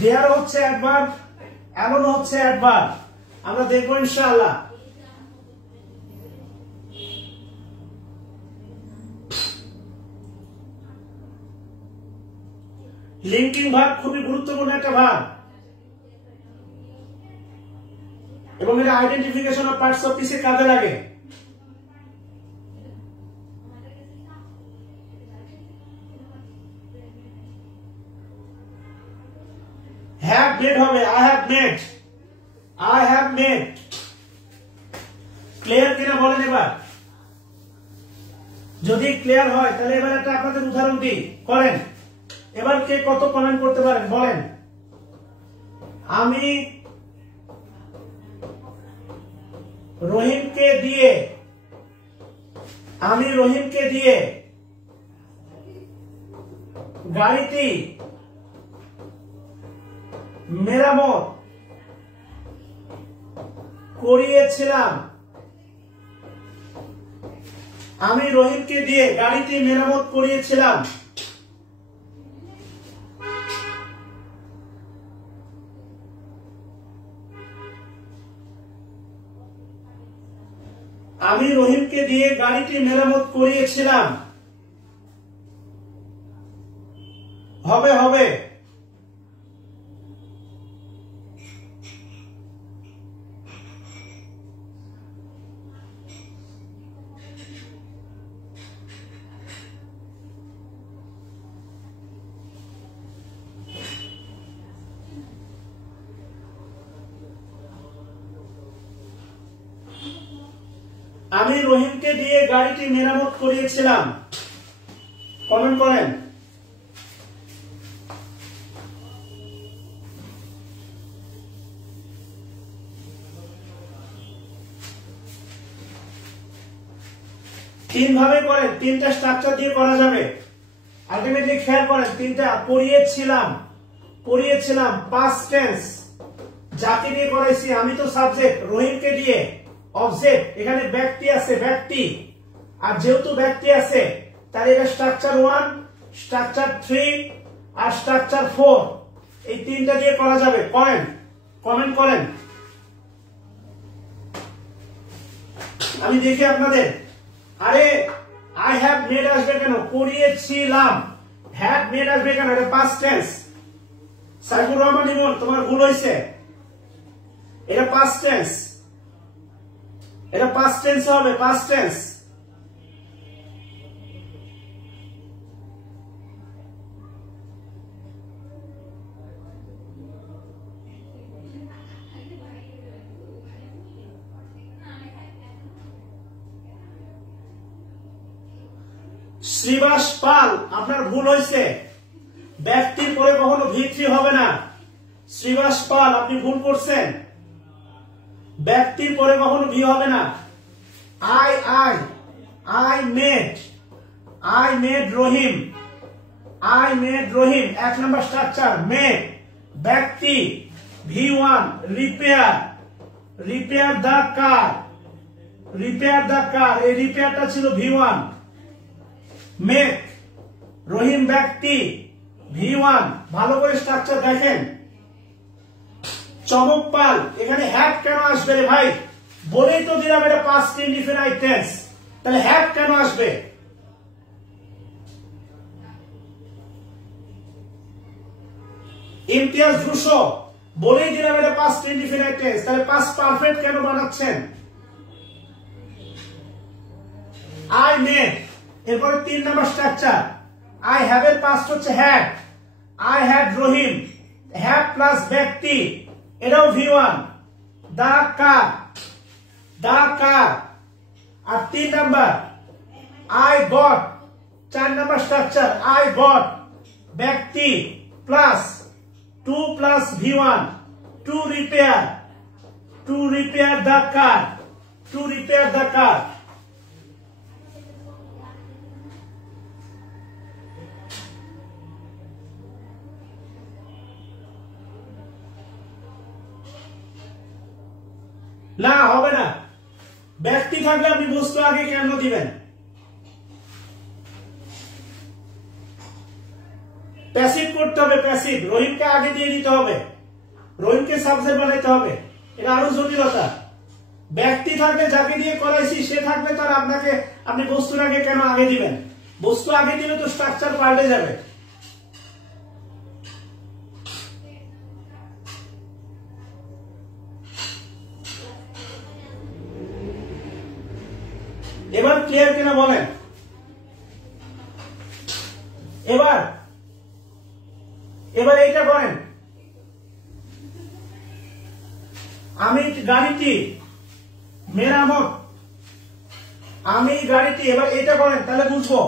দেয়ার হচ্ছে অ্যাডভার্ব, অ্যালোন হচ্ছে অ্যাডভার্ব, আমরা দেখবো ইনশাআল্লাহ। লিঙ্কিং ভার্ব খুবই গুরুত্বপূর্ণ একটা ভার্ব এবং এটা identification of parts of speech এর কাজে লাগে। have made হবে I have made। ক্লিয়ার কিনা বলেন এবার? যদি ক্লিয়ার হয় তাহলে এবার একটা আপনাদের উদাহরণ দিই, করেন। এবার কে কত কমেন্ট করতে পারেন বলেন। আমি রহিমকে দিয়ে গাড়িটি মেরামত করিয়েছিলাম। আমি রহিমকে দিয়ে গাড়িটি মেরামত করিয়েছিলাম। আমি রহিমকে দিয়ে গাড়িটি মেরামত করিয়েছিলাম। হবে আমি রহিমকে দিয়ে গাড়িটি মেরামত করিয়েছিলাম। কমেন্ট করেন। তিন ভাবে করেন, তিনটা স্ট্রাকচার দিয়ে করা যাবে। আলটিমেটলি খেয়াল করেন, তিনটা পড়িয়েছিলাম পাস্ট টেন্স, যাকে দিয়ে করাইছি আমি তো সাবজেক্ট, রহিমকে দিয়ে অবজেক্ট, এখানে ব্যক্তি আছে ব্যক্তি, আর যেহেতু ব্যক্তি আছে তাহলে এটা স্ট্রাকচার 1, স্ট্রাকচার 3 আর স্ট্রাকচার 4, এই তিনটা দিয়ে করা যাবে। কমেন্ট করেন, আমি দেখি আপনাদের। আরে আই হ্যাভ মেড আসবে কেন? করিয়েছিলাম। হ্যাভ মেড আসবে কেন? এটা পাস্ট টেন্স। সাইফুর রহমান ইমন, তোমার ভুল হয়েছে, এটা পাস্ট টেন্স, এটা পাস্ট টেন্স হবে, পাস্ট টেন্স। শ্রীবাস পাল, আপনার ভুল হয়েছে, ব্যক্তির পরে কখনো ভিত্তি হবে না। শ্রীবাস পাল, আপনি ভুল করছেন, ব্যক্তির পরে কখনো ভি হবে না। আই মেড রহিম, এক নম্বর স্ট্রাকচার। মেড ব্যক্তি, V1 রিপেয়ার দ্য কার, এই রিপেয়ারটা ছিল V1। মেক রহিম ব্যক্তি, V1। ভালো করে স্ট্রাকচার দেখেন। চমক পাল, এখানে হ্যাভ কেন আসবে রে ভাই? বলেই তো দিলাম এটা পাস্ট ইনডিফিনাইট টেন্স, তাহলে হ্যাভ কেন আসবে? ইমতিয়াজ রুশো, বলেই দিলাম এটা পাস্ট ইনডিফিনাইট টেন্স, তাহলে পাস্ট পারফেক্ট কেন বানাচ্ছেন? আই মেড, এরপরে 3 নম্বর স্ট্রাকচার। আই হ্যাভ এর পাস্ট হচ্ছে had, I had Rahim, have plus ব্যক্তি, এটাও V1। দা কার, আর 3 number I got, 4 number structure. I got ব্যক্তি plus 2 plus V1, to repair the car, না হবে না। ব্যক্তি থাকলে আপনি বস্তু আগে কেন দিবেন? প্যাসিভ করতে হবে, প্যাসিভ। রহিমকে আগে দিয়ে দিতে হবে, রহিমকে সাবজেক্ট বানাইতে হবে, এটা আরো জটিলতা। ব্যক্তি থাকলে যাকে দিয়ে করাইছি সে থাকলে তার আপনি বস্তুর আগে কেন আগে দিবেন? বস্তু আগে দিলে তো স্ট্রাকচার পাল্টে যাবে। এবার ক্লিয়ার কিনা বলেন? এবার এইটা করেন। আমি গাড়িটি মেরামত, এবার এটা করেন, তাহলে বুঝবো।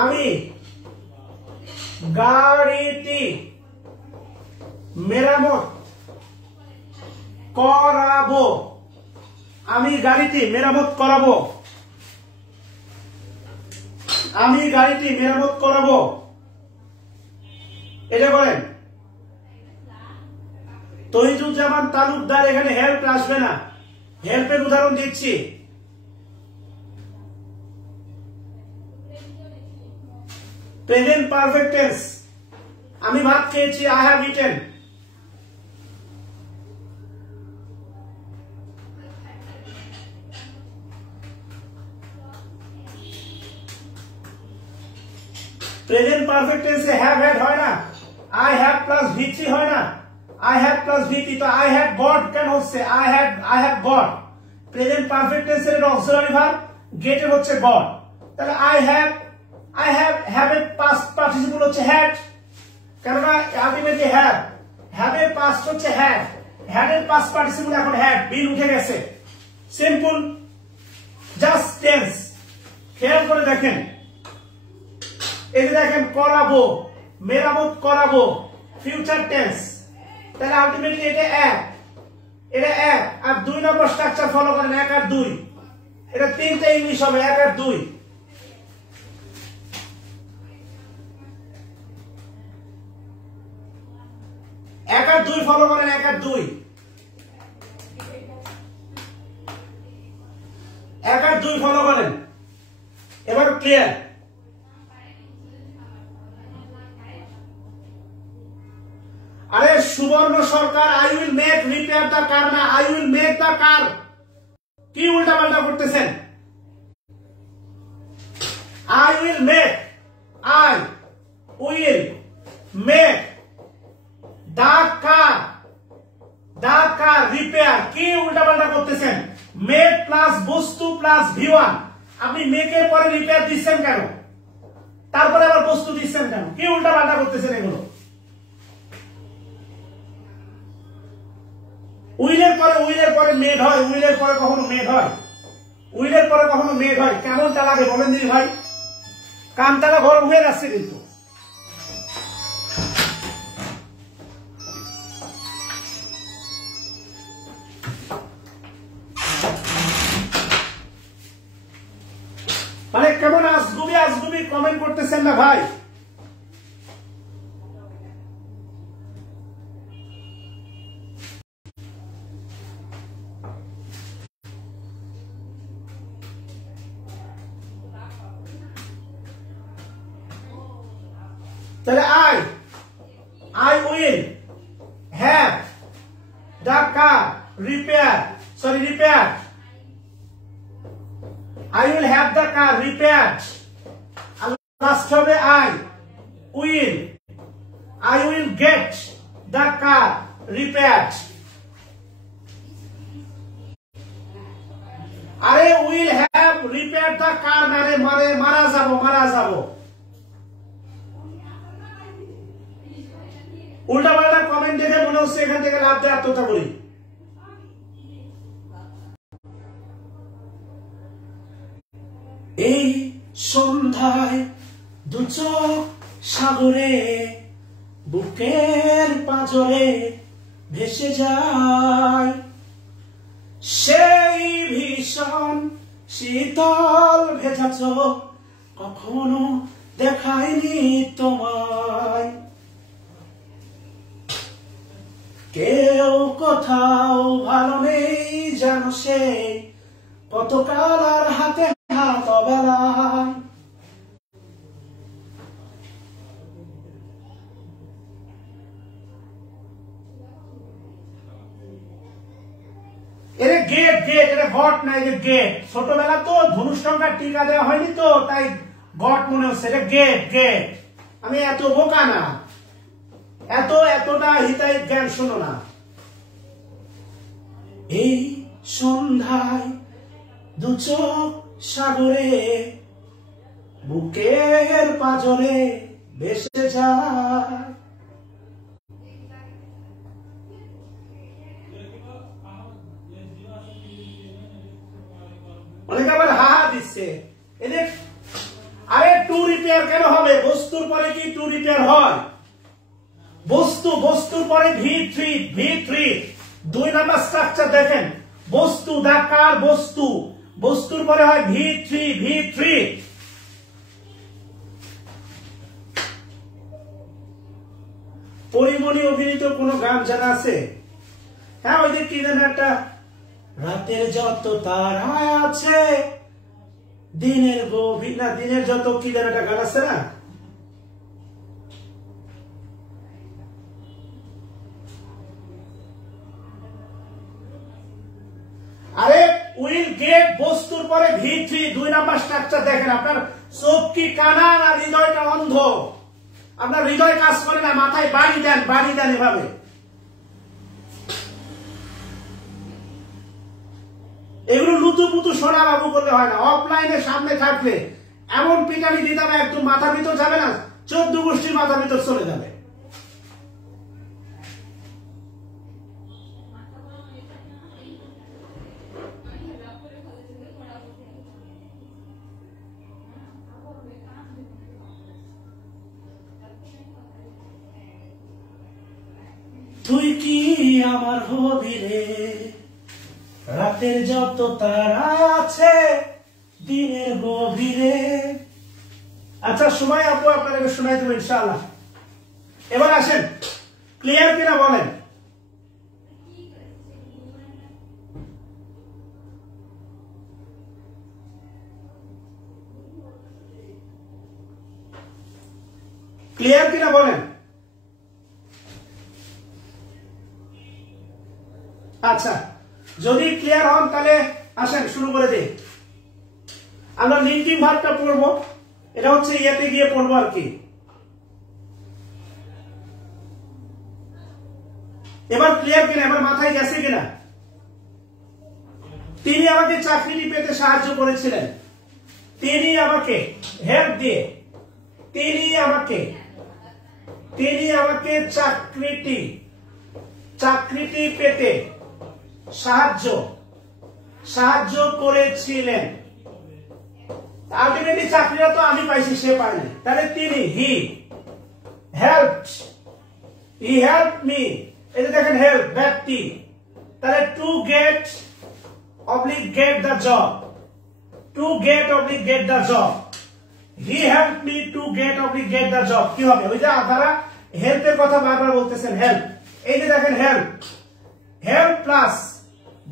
আমি গাড়িটি মেরামত করাবো, আমি গাড়িটি মেরামত করাবো, এটা বলেন। তহিদুজ্জামান তালুকদার, এখানে হেল্প আসবে না, হেল্পের উদাহরণ দিচ্ছি। প্রেজেন্ট পারফেক্ট টেন্স, আমি ভাত খেয়েছি, I have eaten. Present perfect টেন্সে হ্যাভ হ্যাড হয় না, আই হ্যাভ প্লাস V3 হয় না, আই হ্যাভ প্লাস V3, তো আই হ্যাড গট কেন হচ্ছে? I have got. Present perfect টেন্সের এটা অক্সিলারি ভার্ব, গেটের হচ্ছে গট, তাহলে আই হ্যাভ এর পাস্ট পার্টিসিপল হচ্ছে হ্যাড, কেননা আলটিমেটলি হ্যাভ এর পাস্ট হচ্ছে হ্যাড এর পাস্ট পার্টিসিপল এখন হ্যাড, বিল উঠে গেছে। Simple, just tense. খেয়াল করে দেখেন, এই যে দেখেন, করাবো, মেরামত করাবো, ফিউচার টেন্স, তাহলে আলটিমেটলি এটা এক, আর 2 নম্বর স্ট্রাকচার ফলো করেন, 1 আর 2, এটা 3টে ইংলিশ হবে, 1 আর 2। 1 আর 2 ফলো করেন, 1 আর 2, 1 আর 2 ফলো করেন। এবার ক্লিয়ার? আরে Subarna Sarkar, I will make repair the car না, I will make the car. কি উল্টা পাল্টা করতেছেন? I will make the car repair। কি উল্টা পাল্টা করতেছেন? make প্লাস বস্তু প্লাস V1, আপনি make এর পরে রিপেয়ার দিচ্ছেন কেন? তারপরে আবার বস্তু দিচ্ছেন কেন? কি উল্টা পাল্টা করতেছেন এগুলো? উইলের পরে মেড হয়, উইলের পরে কখনো মেড হয়, উইলের পরে কখনো মেড হয়। কেমনটা লাগে বলেন দিদি ভাই? কানটালা গরম হয়ে যাচ্ছে কিন্তু। মানে কেমন আজগুবি কমেন্ট করতেছেন না ভাই? তাহলে I will have the car repaired। I will have the car repaired। Last হবে I will get the car repaired। আরে will have repaired the car না রে, মারা যাবো। উল্টা পাল্টা কমেন্ট দেখে মনে হচ্ছে এখান থেকে লাভ দেয় আত্মহত্যা করি। এই সন্ধ্যায় দু চোখ সাগরে, বুকের পাঁজরে ভেসে যায় সেই ভীষণ শীতল ভেজা চোখ, কখনো দেখায়নি তোমায়। কেউ কোথাও ভালো নেই জানো সে, কতকাল আর হাতে হাত বেলায়। এর গেট এটা গট না, এই যে গেট। ছোটবেলা তো ধনুষ্টঙ্কার টিকা দেওয়া হয়নি তো, তাই গট মনে হচ্ছে। এটা গেট। আমি এত বোকা না, এতটা হিতাই জ্ঞান শোনো না। এই সন্ধ্যায় দু চোখ সাগরে, বুকের পাঁজরে ভেসে যায়। অনেকে আবার হা দিচ্ছে। এদের আরে টু রিপেয়ার কেন হবে? বস্তুর পরে কি টু রিপেয়ার হয়? বস্তুর পরে V3 2 নাম্বার স্ট্রাকচার দেখেন। বস্তু দা কার, বস্তুর পরে হয় V3। পরিমণি অভিনীত কোন গান জানা আছে? হ্যাঁ, ওই যে কি যেন একটা, রাতের যত তারা আছে দিনের গভীর, না দিনের যত কি যেন একটা গান আছে না? আরে উইল গেট বস্তুর পরে V3 2 নাম্বার স্ট্রাকচার দেখেন। আপনার চোখ কি কানা না হৃদয়টা অন্ধ? আপনার হৃদয় কাজ করে না, মাথায় বাড়ি দেন এভাবে। এগুলো লুতুপুতু সোনা বাবু করলে হয় না। অফলাইনে সামনে থাকলে এমন পিটানি দিতে হবে, একদম মাথার ভিতর যাবে না, 14 গোষ্ঠীর মাথার ভিতর চলে যাবে। তুই কি আমার হবি রে, রাতের যত তারা আছে দিনের গভীরে। আচ্ছা সময় আপু আপনাদেরকে শোনাই দেবো ইনশাআল্লাহ। এবার আসেন ক্লিয়ার কিনা বলেন? ক্লিয়ার কিনা বলেন? আচ্ছা, যদি ক্লিয়ার হন তাহলে আসেন শুরু করে দিই। আমরা লিঙ্কিং ভার্বটা পড়বো, এটা হচ্ছে ইয়াতে গিয়ে পড়বো আর কি। এবার ক্লিয়ার কিনা, এবার মাথায় গেছে কিনা? তিনি আমাকে চাকরিটি পেতে সাহায্য করেছিলেন, তিনি আমাকে হেল্প দিয়ে, তিনি আমাকে চাকরিটি পেতে সাহায্য করেছিলেন। আলটিমেটলি চাকরিটা তো আমি পাইছি, সে পায়নি, তাহলে তিনি হি হেল্প মি, এই যে দেখেন হেল্প ব্যক্তি, তাহলে to get oblique gate the job, he help me to get oblique gate the job. কি হবে? ওই যে আপনারা হেল্পের কথা বারবার বলতেছেন, হেল্প, এই যে দেখেন হেল্প প্লাস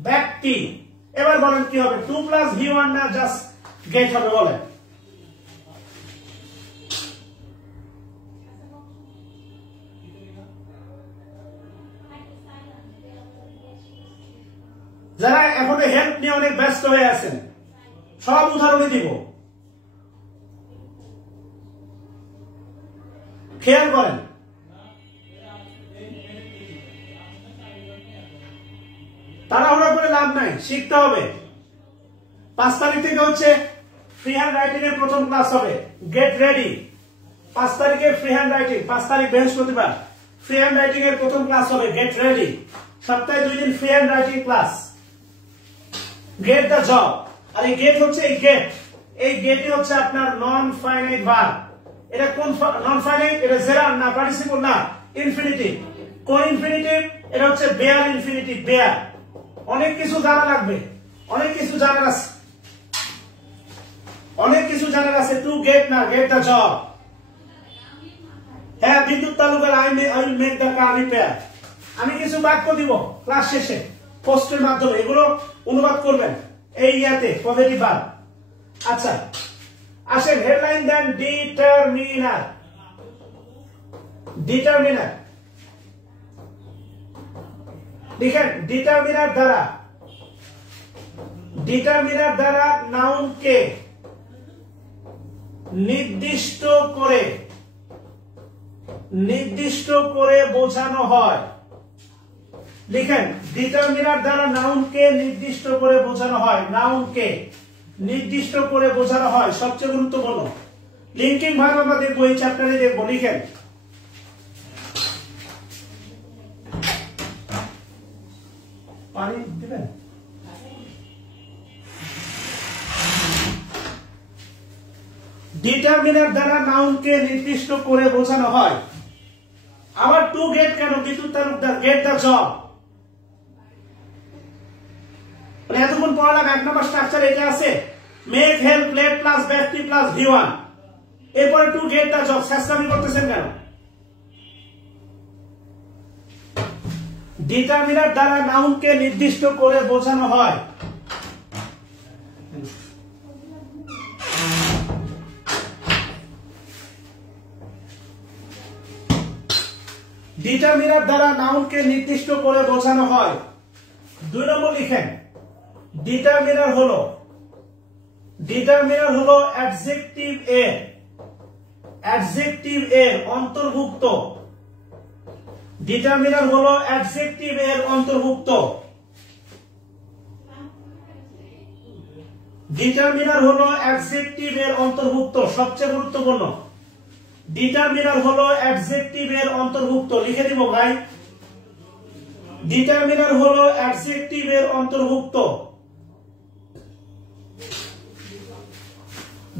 ব্যক্তি। এবার বলেন কি হবে? টু প্লাস ভি ওয়ান না জাস্ট গেট হবে? বলেন। যারা এখনো হেল্প নিয়ে অনেক ব্যস্ত হয়ে আছেন, সব উদাহরণই দিব, খেয়াল করেন। তাড়াহুড়া করে লাভ নাই, শিখতে হবে। 5 তারিখ থেকে হচ্ছে ফ্রি হ্যান্ড রাইটিং এর প্রথম ক্লাস হবে, গেট রেডি। 5 তারিখে ফ্রি হ্যান্ড রাইটিং, 5 তারিখ বৃহস্পতিবার ফ্রি হ্যান্ড রাইটিং এর প্রথম ক্লাস হবে, গেট রেডি। সপ্তাহে 2 দিন free hand writing class. Get the job, আর এই গেট হচ্ছে এই গেটই হচ্ছে আপনার নন ফাইনাইট ভার্ব। এটা কোন নন ফাইনাইট? এটা জেরার না, পার্টিসিপল না, ইনফিনিটিভ। কোন ইনফিনিটিভ? এটা হচ্ছে বেয়ার ইনফিনিটিভ, বেয়ার। অনেক কিছু জানা লাগবে, অনেক কিছু জানার আছে, টু গেট না, গেট দ্য জব। হ্যাঁ, Bidyut Talukar I will make the car repair. আমি কিছু বাক্য দিব ক্লাস শেষে পোস্টের মাধ্যমে, এগুলো অনুবাদ করবেন এই ইয়াতে পজিটিভ ভার্ব। আচ্ছা আসেন, হেডলাইন দেন ডিটারমিনার। লিখেন ডিটারমিনার দ্বারা নাউনকে নির্দিষ্ট করে বোঝানো হয়। লিখেন ডিটারমিনার দ্বারা নাউনকে নির্দিষ্ট করে বোঝানো হয়, নাউনকে নির্দিষ্ট করে বোঝানো হয়, সবচেয়ে গুরুত্বপূর্ণ। লিঙ্কিং ভার্ব আমরা দেখবো, এই চ্যাপ্টারে দেখবো। লিখেন পানি দিবেন। ডিটারমিনার দ্বারা নাউনকে নির্দিষ্ট করে বোঝানো হয়। আবার টু গেট কেন? বিদ্যুৎ তালুকদার, গেট দ্য জব। এতক্ষণ পড়ালাম 1 নম্বর স্ট্রাকচার এটা আছে, মেক হেল্প লেট প্লাস ব্যক্তি প্লাস ভি ওয়ান, এরপরে টু গেট দ্য জব। শেষকামি করতেছেন কেন? ডিটারমিনার দ্বারা নাউনকে নির্দিষ্ট করে বোঝানো হয়। ডিটারমিনার দ্বারা নাউনকে নির্দিষ্ট করে বোঝানো হয়। 2 নম্বর লিখেন, ডিটারমিনার হলো অ্যাডজেক্টিভ এর অন্তর্ভুক্ত। ডিটারমিনার হলো অ্যাডজেক্টিভ এর অন্তর্ভুক্ত। ডিটারমিনার হলো অ্যাডজেক্টিভ এর অন্তর্ভুক্ত, সবচেয়ে গুরুত্বপূর্ণ। ডিটারমিনার হলো অ্যাডজেক্টিভ এর অন্তর্ভুক্ত। লিখে দিব ভাই, ডিটারমিনার হলো অ্যাডজেক্টিভ এর অন্তর্ভুক্ত।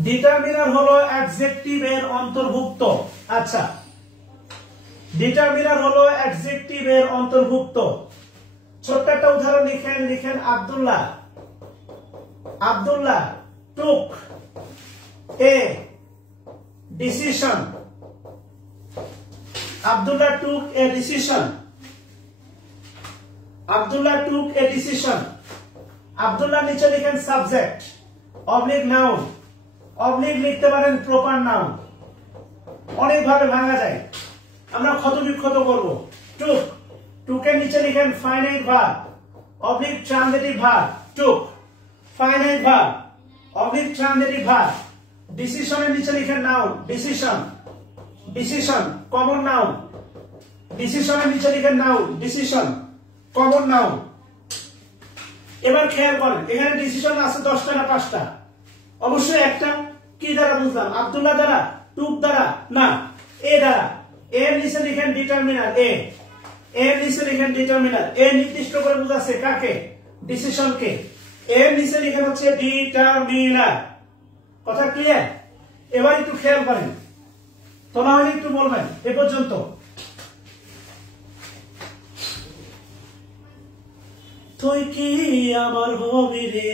ডিটারমিনার হলো অ্যাডজেক্টিভ এর অন্তর্ভুক্ত। আচ্ছা, ডিটারমিনার হলো অ্যাডজেক্টিভ এর অন্তর্ভুক্ত। ছোট্ট একটা উদাহরণ লিখেন Abdullah took a decision Abdullah took a decision. Abdullah took a decision. Abdullah নিচে লিখেন সাবজেক্ট অবলিক নাউন অবলিক লিখতে পারেন প্রপার নাউন অনেক ভাবে ভাঙা যায় আমরা ক্ষত বিক্ষত করব took took এর নিচে লিখেন finite verb oblique transitive verb took finite verb oblique transitive verb decision এর নিচে লিখেন noun decision decision common noun ডিসিশনের নিচে লিখেন নাউন ডিসিশন কমন নাউন এবার খেয়াল করেন এখানে ডিসিশন আছে 10টা না 5টা অবশ্যই একটা কি দ্বারা বুঝলাম আব্দুল্লাহ দ্বারা টুক দ্বারা না এ দ্বারা এর নিচে লিখেন ডিটারমিনার এ এর নিচে লিখেন ডিটারমিনার এ নির্দিষ্ট করে বোঝাচ্ছে কাকে ডিসিশন কে এর নিচে লিখেন হচ্ছে ডিটারমিনার কথা ক্লিয়ার এবার একটু খেয়াল করেন তো না হলে একটু বলবেন এ পর্যন্ত তুই কি আমার হবি রে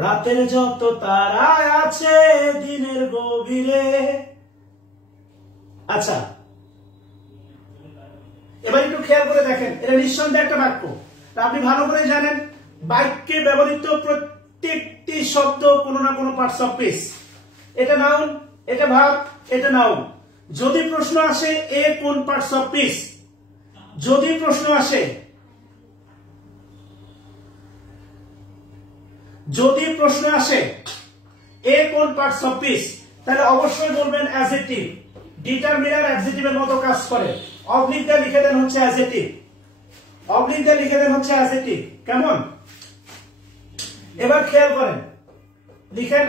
রাতের যত তারা আছে দিনের গভীরে আচ্ছা এবার একটু খেয়াল করে দেখেন এটা নিঃসন্দেহে একটা বাক্য আপনি ভালো করে জানেন বাক্যে ব্যবহৃত প্রত্যেকটি শব্দ কোনো না কোনো পার্টস অফ স্পিচ এটা নাউন এটা ভার্ব এটা নাউন যদি প্রশ্ন আসে এ কোন পার্টস অফ স্পিচ যদি প্রশ্ন আসে এ কোন পার্টস অফ স্পিচ তাহলে অবশ্যই বলবেন অ্যাডজেক্টিভ ডিটারমিনার অ্যাডজেক্টিভের মতো কাজ করে অবলিক দিয়ে লিখে দেন হচ্ছে অ্যাডজেক্টিভ অবলিক দিয়ে লিখে দেন হচ্ছে অ্যাডজেক্টিভ কেমন এবার খেয়াল করেন লিখেন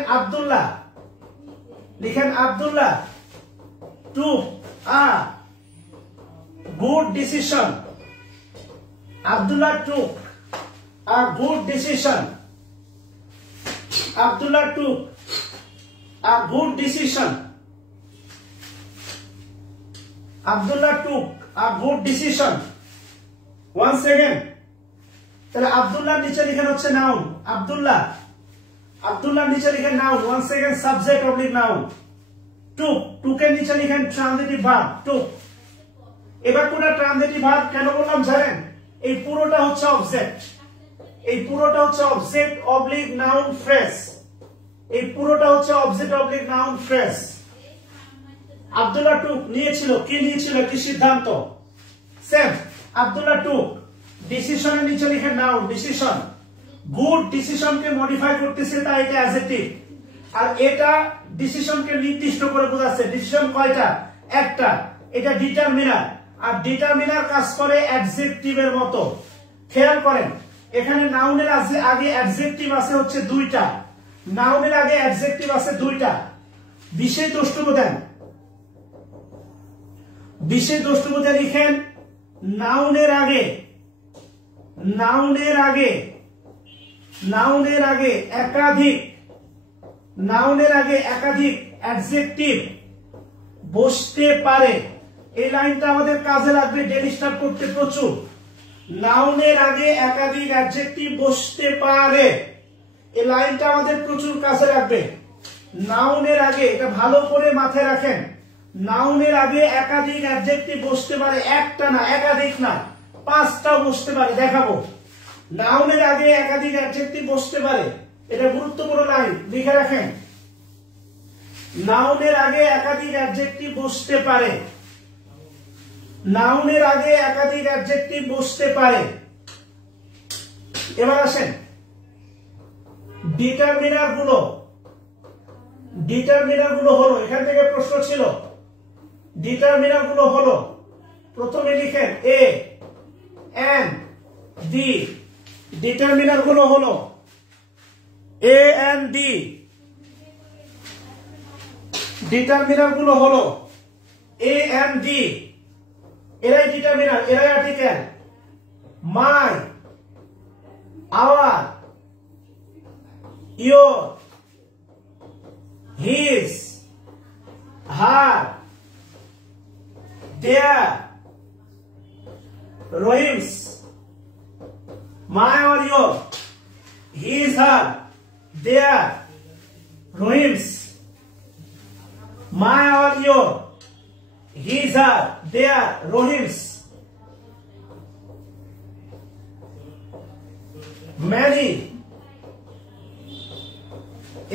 Abdullah to a good decision Abdullah took a good decision Abdullah took a good decision. Abdullah took a good decision. Once again. তাহলে আব্দুল্লাহ নিচে লিখেন হচ্ছে নাউন আব্দুল্লাহ নিচে লিখেন noun once again subject oblique noun took এর নিচে লিখেন ট্রানজিটিভ ভার্ব took এবার কোনটা ট্রানজিটিভ ভার্ব কেন বললাম জানেন এই পুরোটা হচ্ছে অবজেক্ট এই পুরোটা হচ্ছে অবজেক্ট অবলিক নাউন ফ্রেজ এই পুরোটা হচ্ছে object oblique noun phrase Abdullah took নিয়েছিল কি সিদ্ধান্ত সেম আব্দুল্লাহ টুক ডিসিশনের নিচে লিখে নাউন ডিসিশন গুড ডিসিশনকে মডিফাই করতেছে তাই এটা অ্যাডজেক্টিভ আর এটা ডিসিশনকে নির্দিষ্ট করে বোঝাচ্ছে ডিসিশন কয়টা একটা এটা ডিটারমিনার আর ডিটারমিনার কাজ করে অ্যাডজেক্টিভের মতো খেয়াল করেন এখানে নাউনের আগে অ্যাডজেক্টিভ আছে হচ্ছে দুইটা নাউনের আগে অ্যাডজেক্টিভ আছে দুইটা বিশেষ দ্রষ্টব্য দেন লিখেন নাউনের আগে একাধিক অ্যাডজেক্টিভ বসতে পারে এই লাইনটা আমাদের কাজে লাগবে ডেইলি স্টার্ট করতে প্রচুর নাউনের আগে একাধিক অ্যাডজেক্টিভ বসতে পারে এই লাইনটা আমাদের প্রচুর কাজে লাগবে নাউনের আগে এটা ভালো করে মাথায় রাখেন নাউনের আগে একাধিক অ্যাডজেক্টিভ বসতে পারে একটা না একাধিক না 5টাও বসতে পারে দেখাবো নাউনের আগে একাধিক অ্যাডজেক্টিভ বসতে পারে এটা গুরুত্বপূর্ণ লাইন লিখে রাখেন নাউনের আগে একাধিক অ্যাডজেক্টিভ বসতে পারে নাউনের আগে একাধিক অ্যাডজেক্টিভ বসতে পারে এবার আসেন ডিটারমিনার গুলো হলো এখান থেকে প্রশ্ন ছিল ডিটারমিনার গুলো হলো প্রথমে লিখেন এ এন ডি ডিটারমিনার গুলো হলো এ এন ডি ডিটারমিনার গুলো হলো এ এন ডি এরাই ডিটারমিনার এরাই article my our your his her their Rohim's my or your his her their Rohim's my or your These are, they are Rohims. Many.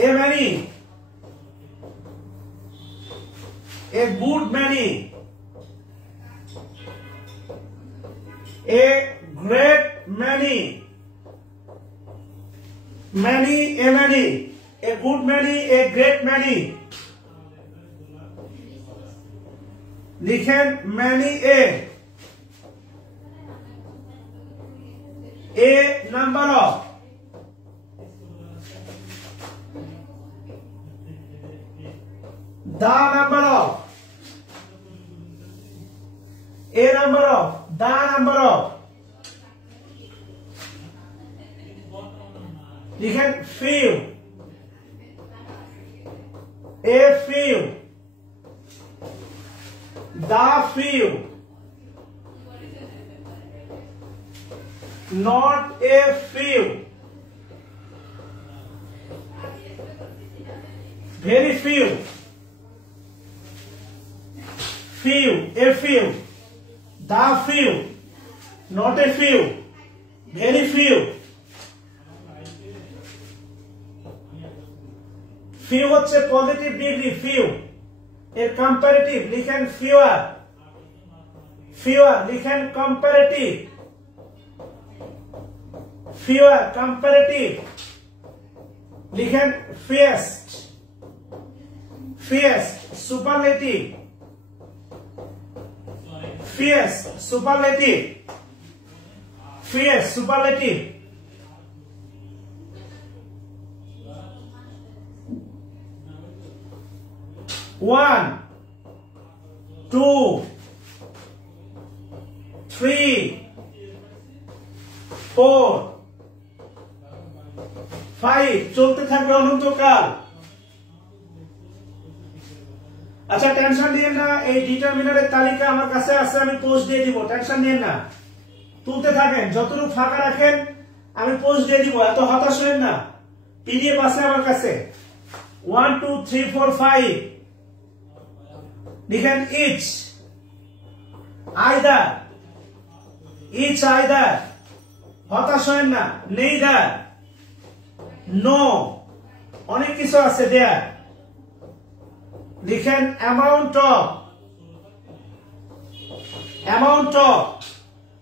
A many. A good many. A great many. Many, a many. A good many, a great many. लिखें many a number of, the number of, a number of, the number of. लिखें few, a few, the few, not a few, very few, few, a few, the few, not a few, very few. Few হচ্ছে positive degree, few এর comparative লিখেন fewer, fewer লিখেন comparative, fewer comparative লিখেন fewest, fewest superlative, fewest superlative, fewest superlative. One, two, three, four, five. চলতে থাকবে অনন্তকাল। আচ্ছা tension নিয়েন না, এই ডিটারমিনারের তালিকা আমার কাছে আছে, আমি পোস্ট দিয়ে দিব, টেনশন নিয়েন না, তুলতে থাকেন, যতটুকু ফাঁকা রাখেন আমি পোস্ট দিয়ে দিব, এত হতাশ হবেন না, পিডিএফ আছে আমার কাছে। 1 2 3 4 5 লিখেন each, either, each either, হতাশ হবেন না, neither, no, অনেক কিছু আছে there. লিখেন amount of, amount of,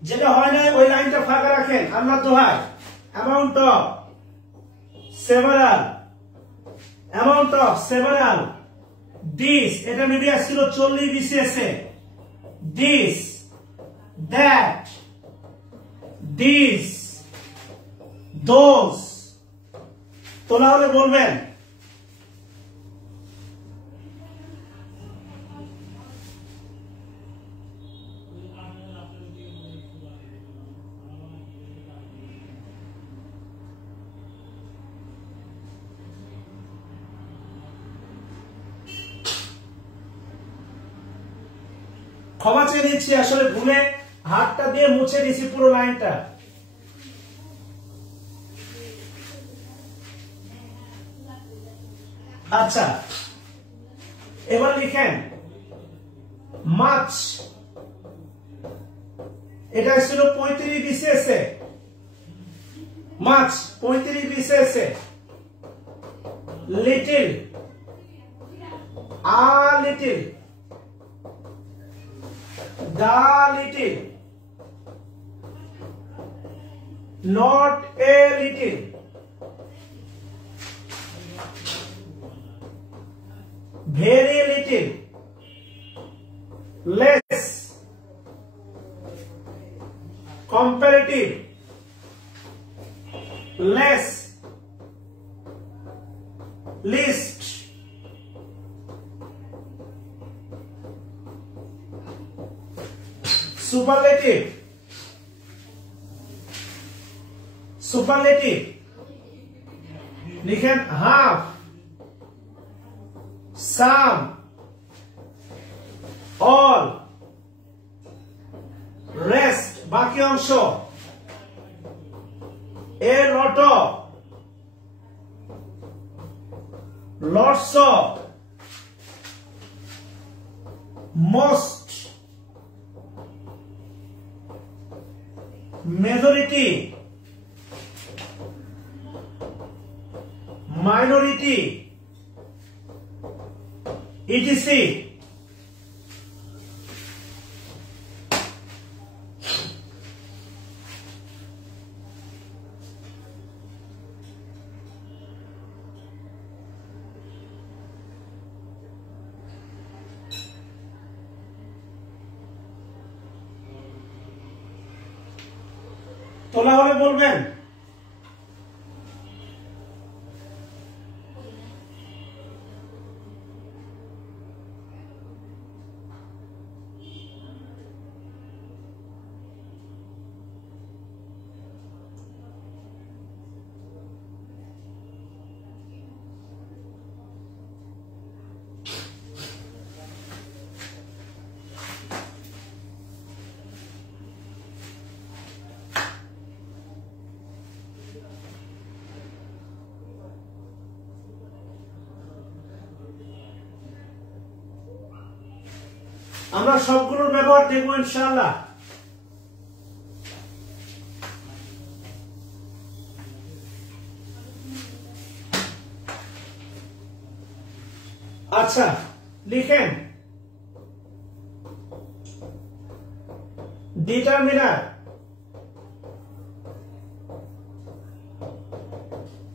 যেটা হয় না ওই লাইনটা ফাঁকা রাখেন, আমরা দোহাই, amount of, several, amount of, several. This, এটা মেবি আসছিল 40 BCS A, this, that, these, those, তোলা হলে বলবেন। ক্ষমা চেয়ে দিচ্ছি, আসলে ভুলে হাতটা দিয়ে মুছে দিয়েছি পুরো লাইনটা। আচ্ছা এবার লিখেন মাছ, এটা ছিল 35 BCS এ, মাছ 35 BCS এ। Little, a little, the little, not a little, very little, less, comparative, less, least, superlative, superlative লিখেন half, some, all, rest বাকি অংশ, a lot of, lots of, most, majority, minority, etc. তোলা হলে বলবেন। আমরা সবগুলোর ব্যবহার দেখবো ইনশাআল্লাহ। আচ্ছা লিখেন, ডিটারমিনার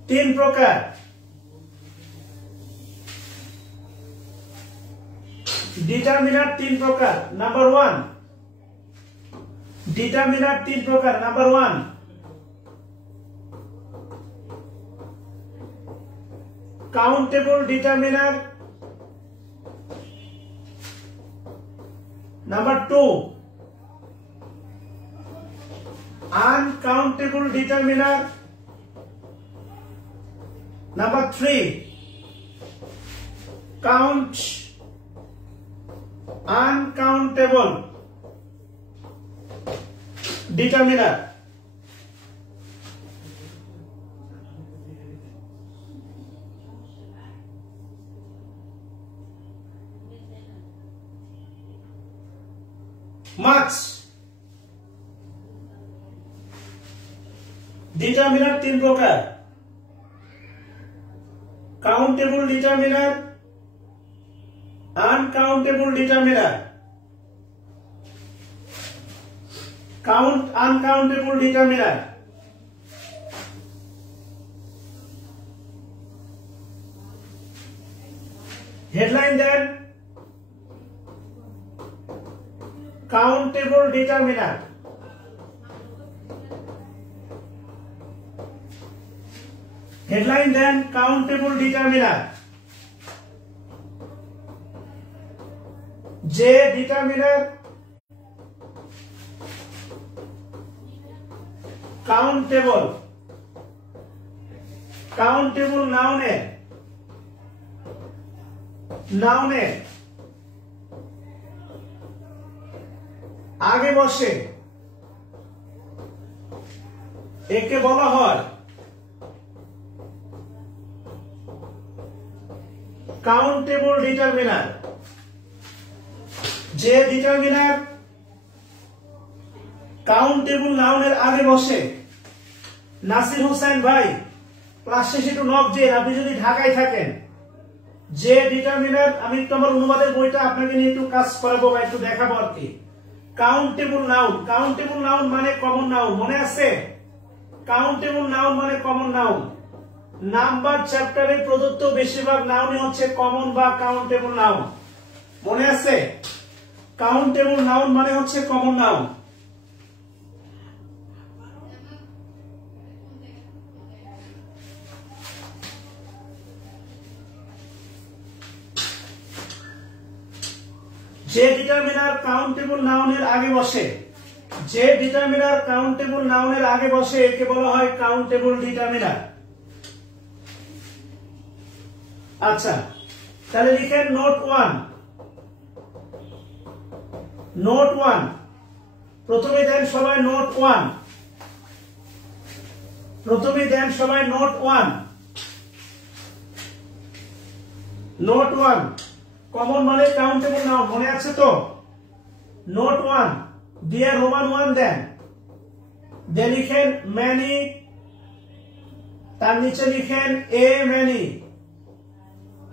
তিন প্রকার। ডিটারমিনার তিন প্রকার। নাম্বার ওয়ান, ডিটারমিনার তিন প্রকার। Number one, countable determiner. Number two, uncountable determiner. Number three, count uncountable determiner। Marks. Determiner তিন প্রকার, countable determiner, uncountable determiner, uncountable determiner। Headline দেন, countable determiner। হেডলাইন দেন, countable determiner। যে determiner countable, countable নাউনের আগে বসে, একে বলা হয় কাউন্টেবল ডিটারমিনার। যে ডিটারমিনার কাউন্টেবল নাউনের আগে বসে, নাসির হোসেন ভাই ক্লাস শেষে একটু নক দিন আপনি যদি ঢাকায় থাকেন। যে ডিটারমিনার, আমি একটু আমার অনুবাদের বইটা আপনাকে নিয়ে একটু কাজ করাবো বা একটু দেখাবো আর কি। কাউন্টেবল নাউন, কাউন্টেবল নাউন মানে কমন নাউন, মনে আছে? কাউন্টেবল নাউন মানে কমন নাউন। নাম্বার চ্যাপ্টারে প্রদত্ত বেশিরভাগ নাউনই হচ্ছে কমন বা কাউন্টেবল নাউন, মনে আছে? কাউন্টেবল নাউন মানে হচ্ছে কমন নাউন। যে ডিটারমিনার কাউন্টেবল নাউনের আগে বসে, যে ডিটারমিনার কাউন্টেবল নাউনের আগে বসে একে বলা হয় কাউন্টেবল ডিটারমিনার। আচ্ছা তাহলে লিখেন নোট ওয়ান। নোট ওয়ান, প্রথমে দেন সবাই নোট ওয়ান, প্রথমে দেন সবাই note one. Note one, common মানে কাউন্টেবল নাউন, মনে আছে তো? নোট ওয়ান দিয়ে রোমান ওয়ান দেন, দিয়ে লিখেন many, তার নিচে লিখেন a many,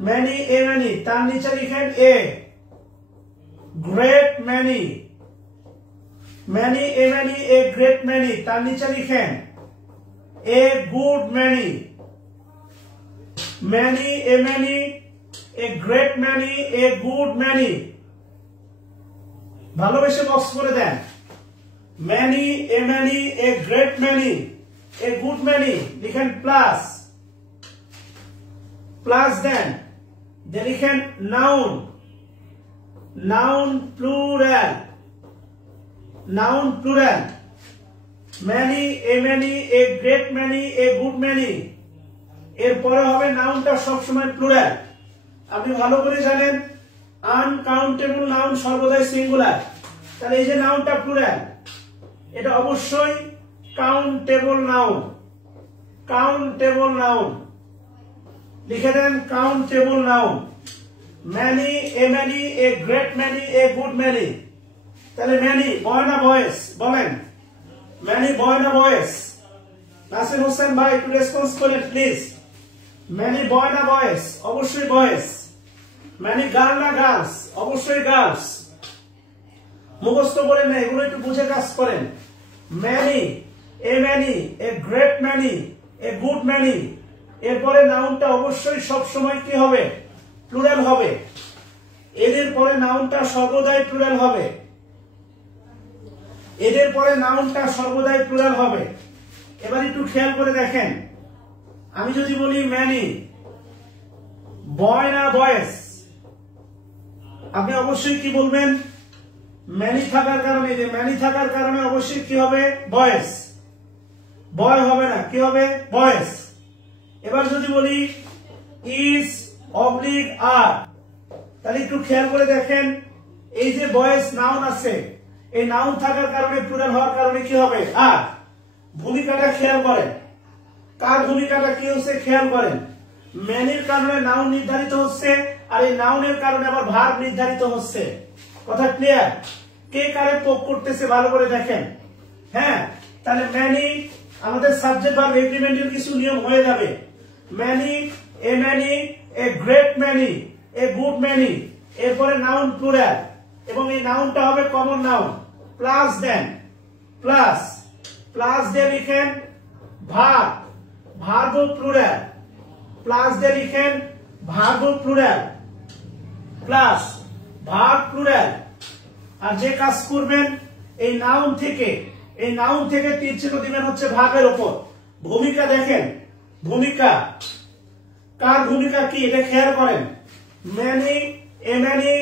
many a many, তার নিচে লিখেন a great many, many a many a great many, তার নিচে লিখেন a good many, many a many a great many a good many, ভালোবেসে বক্স করে দেন many a many a great many a good many, লিখেন plus plus দেন, দিয়ে লিখেন noun, noun plural, noun plural, many a many a great many a good many, এরপরে হবে নাউনটা সবসময় plural. আপনি ভালো করে জানেন আনকাউন্টেবল নাউন সর্বদাই সিঙ্গুলার, তাহলে এই যে নাউনটা প্লুরাল এটা অবশ্যই কাউন্টেবল নাউন, কাউন্টেবল নাউন, লিখে দেন countable noun, many a many a great many a good many, তাহলে many বয় না বয়েস বলেন, many বয় না বয়েস, নাসির হোসেন ভাই একটু রেসপন্স করেন প্লিজ, many বয় না বয়েস, অবশ্যই বয়েস, many গার্ল না গার্লস, অবশ্যই গার্লস, মুখস্থ করেন না, এগুলো একটু বুঝে কাজ করেন, many a many a great many a good many, এরপরে নাউনটা অবশ্যই সব সময় কি হবে প্লুরাল হবে, এদের পরে নাউনটা সর্বদাই প্লুরাল হবে, এদের পরে নাউনটা সর্বদাই প্লুরাল হবে। এবার একটু খেয়াল করে দেখেন, আমি যদি বলি many বয় না বয়েস, আপনি অবশ্যই কি বলবেন many থাকার কারণে, যে many থাকার কারণে অবশ্যই কি হবে বয়েস, বয় হবে না, কি হবে বয়েস। এবার যদি বলি is অবলিক আর, তাহলে একটু খেয়াল করে দেখেন এই যে বয়েস নাউন আছে, এই নাউন থাকার কারণে প্লুরাল হওয়ার কারণে কি হবে আর, ভূমিকাটা খেয়াল করেন, কার ভূমিকাটা কি হচ্ছে খেয়াল করেন, ম্যানির কারণে নাউন নির্ধারিত হচ্ছে আর এই নাউনের কারণে আবার ভার্ব নির্ধারিত হচ্ছে, কথা ক্লিয়ার, কে কারে পোক করতেছে ভালো করে দেখেন। হ্যাঁ, তাহলে ম্যানি আমাদের সাবজেক্ট ভার্ব এগ্রিমেন্টের কিছু নিয়ম হয়ে যাবে, many a many a great many a good many, এরপরে নাউন প্লুরাল এবং এই নাউনটা হবে কমন নাউন, প্লাস দেন প্লাস, প্লাস দিয়ে লিখেন ভার্ব, ভার্ব প্লুরাল, প্লাস দিয়ে লিখেন verb plural, plus verb plural, আর যে কাজ করবেন এই নাউন থেকে, এই নাউন থেকে তীর চিহ্ন দিবেন হচ্ছে ভার্বের উপর। ভূমিকা দেখেন, ভূমিকা কার ভূমিকা কি এটা খেয়াল করেন, many a many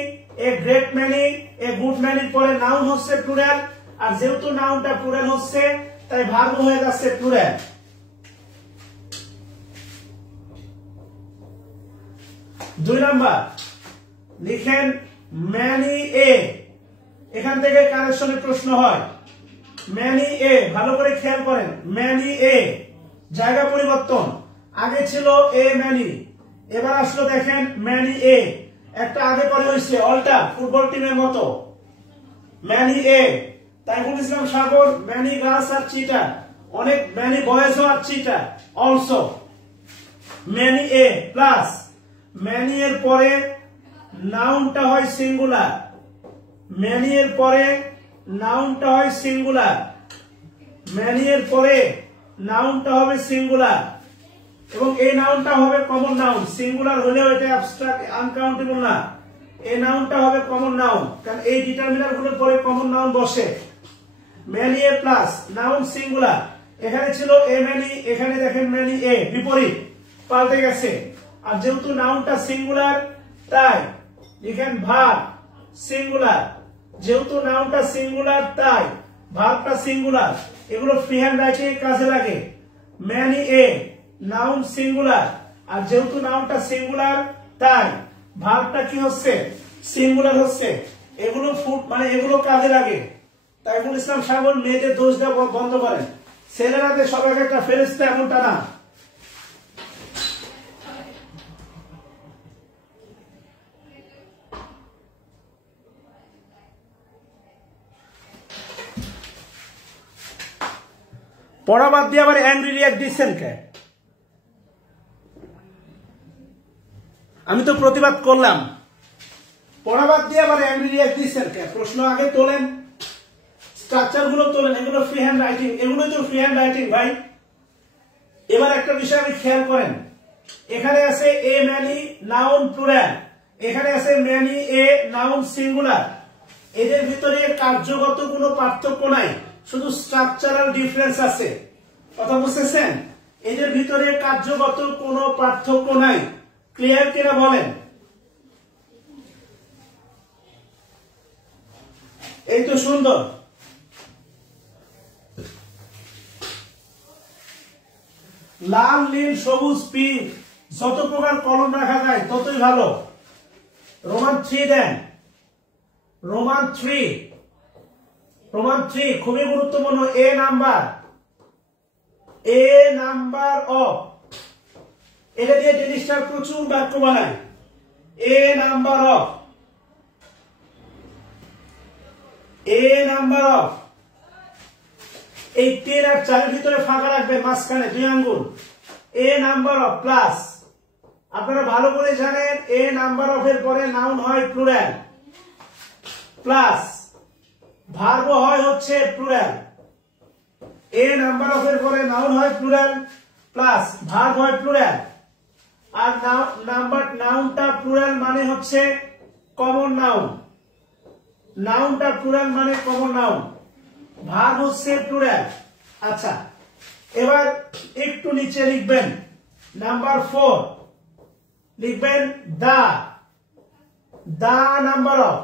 a great many a good many পরে নাউন হচ্ছে প্লুরাল, আর যেহেতু নাউনটা প্লুরাল হচ্ছে তাই ভার্ব হয়ে যাচ্ছে প্লুরাল। দুই নাম্বার লিখেন many a, এখান থেকে কারেকশনে প্রশ্ন হয়, many a ভালো করে খেয়াল করেন, many a জায়গা পরিবর্তন, আগে ছিল a many, এবার আসলো দেখেন many a, একটা আগে পরে হয়েছে অল্টার ফুটবল টিমের মতো, many a, Taiful Islam Sagar many girls are cheater, অনেক many boys are cheater also, many a plus many এর পরে নাউনটা হয় সিঙ্গুলার, many এর পরে নাউনটা হয় সিঙ্গুলার, many এর পরে নাউনটা হবে সিঙ্গুলার এবং এই নাউনটা হবে কমন নাউন, সিঙ্গুলার হলেও এটা অ্যাবস্ট্রাক্ট আনকাউন্টেবল না, এই নাউনটা হবে কমন নাউন, কারণ এই ডিটারমিনার গুলোর পরে কমন নাউন বসে। many a plus noun singular, এখানে ছিল a many, এখানে দেখেন many a, বিপরীত পাল্টে গেছে, আর যেহেতু নাউনটা সিঙ্গুলার তাই লিখেন ভার্ব সিঙ্গুলার, যেহেতু নাউনটা সিঙ্গুলার তাই ভার্বটা সিঙ্গুলার, এগুলো ফ্রি হ্যান্ড রাইটিং কাজে লাগে। many a নাউন সিঙ্গুলার, আর যেহেতু নাউনটা সিঙ্গুলার তাই ভার্বটা কি হচ্ছে সিঙ্গুলার হচ্ছে, এগুলো ফুট মানে এগুলো কাজে লাগে। তাইফুল ইসলাম সাগর মেয়েদের দোষ দেওয়া বন্ধ করেন, ছেলেরাতে সবাই একটা ফেরেশতা এমনটা না। পড়া বাদ দিয়ে আবার অ্যাংরি রিয়াক্ট দিচ্ছেন কে? আমি তো প্রতিবাদ করলাম, পড়া বাদ দিয়ে আবার অ্যাংরি রিয়াক্ট দিচ্ছেন কে? প্রশ্ন আগে তোলেন, স্ট্রাকচার গুলো তোলেন, এগুলো ফ্রি হ্যান্ড রাইটিং, এগুলোই তো ফ্রি হ্যান্ড রাইটিং ভাই। এবার একটা বিষয় আপনি খেয়াল করেন, এখানে আছে এ ম্যানি নাউন প্লুরাল, এখানে আছে ম্যানি এ নাউন সিঙ্গুলার। এদের ভিতরে কার্যগত কোনো পার্থক্য নাই, শুধু স্ট্রাকচারাল ডিফারেন্স আছে। কথা বুঝতেছেন? এদের ভিতরে কার্যগত কোনো পার্থক্য নাই। ক্লিয়ার কিনা বলেন? এই তো সুন্দর। লাল, নীল, সবুজ, পিঙ্ক, যত প্রকার কলম রাখা যায় ততই ভালো। রোমান 3 দেন, রোমান 3, রোমান 3 খুবই গুরুত্বপূর্ণ। A number, a number of, এটা দিয়ে ডেনিস্টার প্রচুর বাক্য বানায়। A number of, a number of, এই 3 আর 4 এর ভিতরে ফাঁকা রাখবে, মাঝখানে 2 আঙ্গুল। এ নাম্বার অফ প্লাস, আপনারা ভালো করে জানেন এ নাম্বার অফ এর পরে নাউন হয় প্লুরাল, প্লাস ভার্ব হয় হচ্ছে প্লুরাল। এ নাম্বার অফ এর পরে নাউন হয় প্লুরাল, প্লাস ভার্ব হয় প্লুরাল। আর নাউনটা প্লুরাল মানে হচ্ছে কমন নাউন, নাউনটা প্লুরাল মানে কমন নাউন, ভার্ব হচ্ছে প্লুরাল। আচ্ছা, এবার একটু নিচে লিখবেন নাম্বার 4, লিখবেন the, the number of,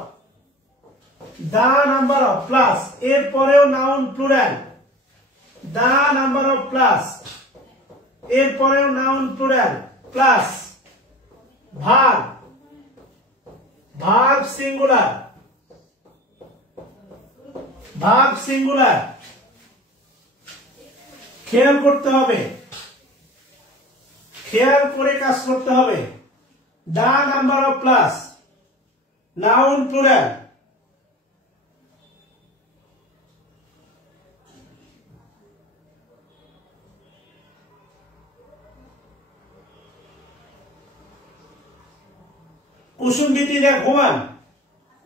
the number of plus এর পরেও noun plural, the number of plus এর পরেও noun plural, plus verb, verb singular, verb singular. খেয়াল করতে হবে, খেয়াল করে কাজ করতে হবে। The number of plus noun plural, কুসুম ভীতি দেখ ঘুমান,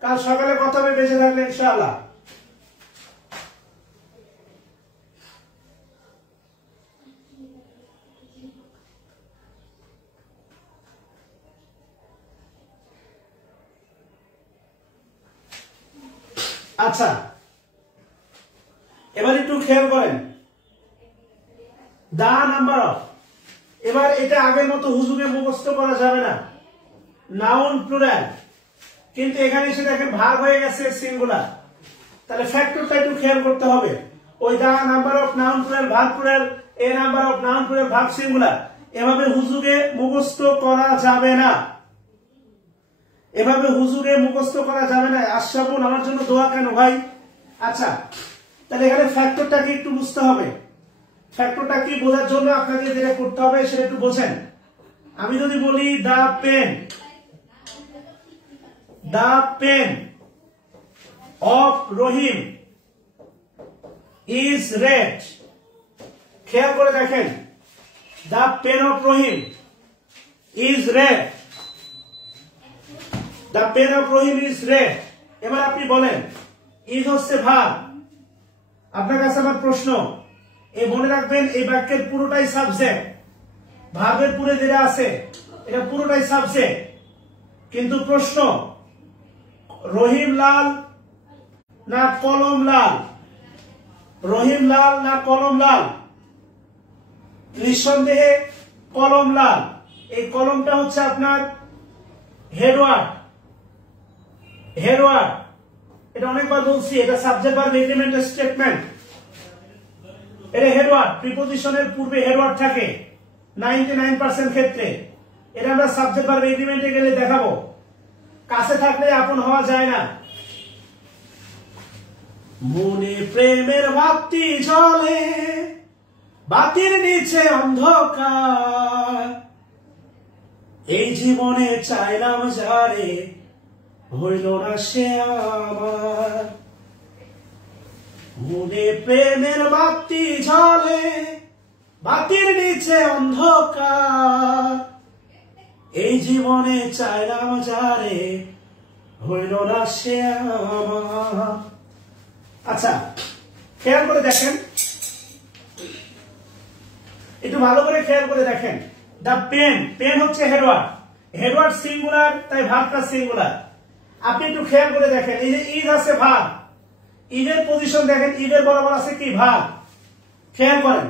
কাল সকালে কথা হবে, বেঁচে থাকলে ইনশাআল্লাহ। আচ্ছা, এবার একটু খেয়াল করেন দা নাম্বার অফ। এবার এটা আগের মতো হুজুগে মুখস্থ করা যাবে না, নাউন প্লুরাল, কিন্তু এখানে এসে দেখেন ভার্ব হয়ে গেছে সিঙ্গুলার, তাহলে ফ্যাক্টরটা একটু খেয়াল করতে হবে। ওই the number of noun plural, verb plural, a number of noun plural, verb singular, এভাবে হুজুগে মুখস্থ করা যাবে না, এভাবে হুজুগে মুখস্থ করা যাবে না। আশরাফুল আমার জন্য দোয়া কেন ভাই? আচ্ছা, তাহলে এখানে ফ্যাক্টরটাকে একটু বুঝতে হবে। ফ্যাক্টরটা কি বোঝার জন্য আপনাকে যেটা করতে হবে সেটা একটু বোঝেন। আমি যদি বলি the pen, the pen of Rahim is red, খেয়াল করে দেখেন the pen of Rahim is red, the pen of Rahim is red. এবার আপনি বলেন ইজ হচ্ছে ভার্ব। আপনার কাছে আমার প্রশ্ন, এই মনে রাখবেন এই বাক্যের পুরোটাই সাবজেক্ট, ভার্বের পুরে যেটা আছে এটা পুরোটাই সাবজেক্ট, কিন্তু প্রশ্ন রহিম লাল না কলম লাল, রহিম লাল না কলম লাল? নিঃসন্দেহে কলম লাল। এই কলমটা হচ্ছে আপনার হেডওয়ার্ড, হেডওয়ার্ড, এটা অনেকবার বলছি, এটা সাবজেক্ট ভার্ব এগ্রিমেন্টের স্টেটমেন্ট। এটা হেডওয়ার্ড, প্রিপোজিশনের পূর্বে হেডওয়ার্ড থাকে 99% ক্ষেত্রে। এটা আমরা সাবজেক্ট ভার্ব এগ্রিমেন্টে গেলে দেখাবো। কাছে থাকলে আপন হওয়া যায় না। মনে প্রেমের বাতি জ্বলে, বাতির নিচে অন্ধকার, এই জীবনে চাইলাম যারে, হইল না সে আমার। মনে প্রেমের বাতি জ্বলে, বাতির নিচে অন্ধকার, এই জীবনে চাইলাম যারে, হইল না সে আমার। আচ্ছা, খেয়াল করে দেখেন, একটু ভালো করে খেয়াল করে দেখেন। দা পেন, পেন হচ্ছে হেডওয়ার্ড, হেডওয়ার্ড সিঙ্গুলার, তাই ভার্বটা সিঙ্গুলার। আপনি একটু খেয়াল করে দেখেন, এই যে ইজ আছে ভার্ব, ইজের পজিশন দেখেন, ইজের বরাবর আছে কি ভার্ব। খেয়াল করেন,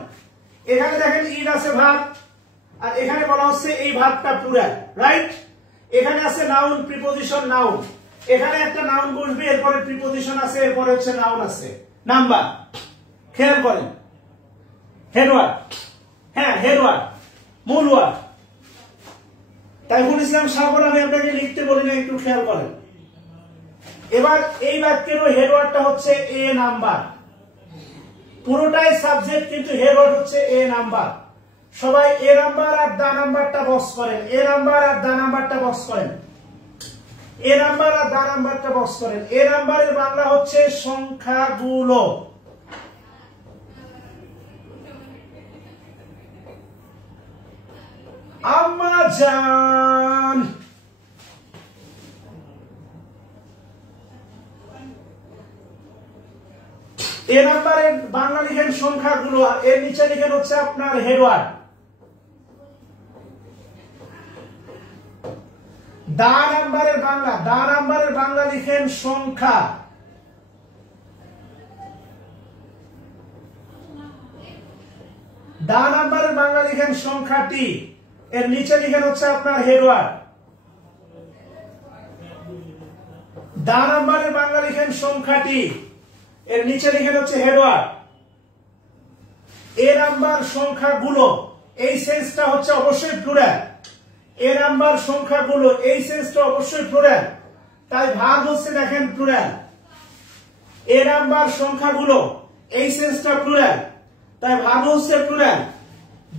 এখানে দেখেন ইজ আছে ভার্ব, আর এখানে বলা হচ্ছে এই ভার্বটা প্লুরাল, রাইট? এখানে আছে নাউন, প্রিপজিশন নাউন, এখানে একটা নাউন বসবে, এরপরে প্রিপজিশন আছে, এরপরে হচ্ছে নাউন আছে, নাম্বার। খেয়াল করেন, হেডওয়ার্ড, হ্যাঁ হেডওয়ার্ড, মূল ওয়ার্ড। তাইফুল ইসলাম সাগর আমি আপনাকে লিখতে বলি না, একটু খেয়াল করেন। এবার এই বাক্যেরও হেডওয়ার্ডটা হচ্ছে এ নাম্বার, পুরোটাই সাবজেক্ট, কিন্তু হেডওয়ার্ড হচ্ছে এ নাম্বার। সবাই এ নাম্বার আর দা নাম্বারটা বক্স করেন, এ নাম্বার আর দা নাম্বারটা বক্স করেন, এ নাম্বার আর দা নাম্বারটা বক্স করেন। এ নাম্বারের বাংলা হচ্ছে সংখ্যাগুলো। আম্মা জান, এ নাম্বারের বাংলা লিখেন সংখ্যাগুলো, আর এর নিচে লিখেন হচ্ছে আপনার হেডওয়ার্ড। দা নাম্বারের বাংলা, দা নাম্বারের বাংলা লিখেন সংখ্যা। দা নাম্বারের বাংলা লিখেন সংখ্যাটি, এর নিচে লিখেন হচ্ছে আপনার হেডওয়ার্ড। দা নাম্বারের বাংলা লিখেন সংখ্যাটি, এর নিচে লিখেন হচ্ছে হেডওয়ার্ড। এ নাম্বার সংখ্যাগুলো, এই সেন্সটা হচ্ছে অবশ্যই প্লুরাল। এ নাম্বার সংখ্যাগুলো, এই সেন্সটা অবশ্যই প্লুরাল, তাই ভার্ব হচ্ছে দেখেন প্লুরাল। এ নাম্বার সংখ্যাগুলো, এই সেন্সটা প্লুরাল, তাই ভার্ব হচ্ছে প্লুরাল।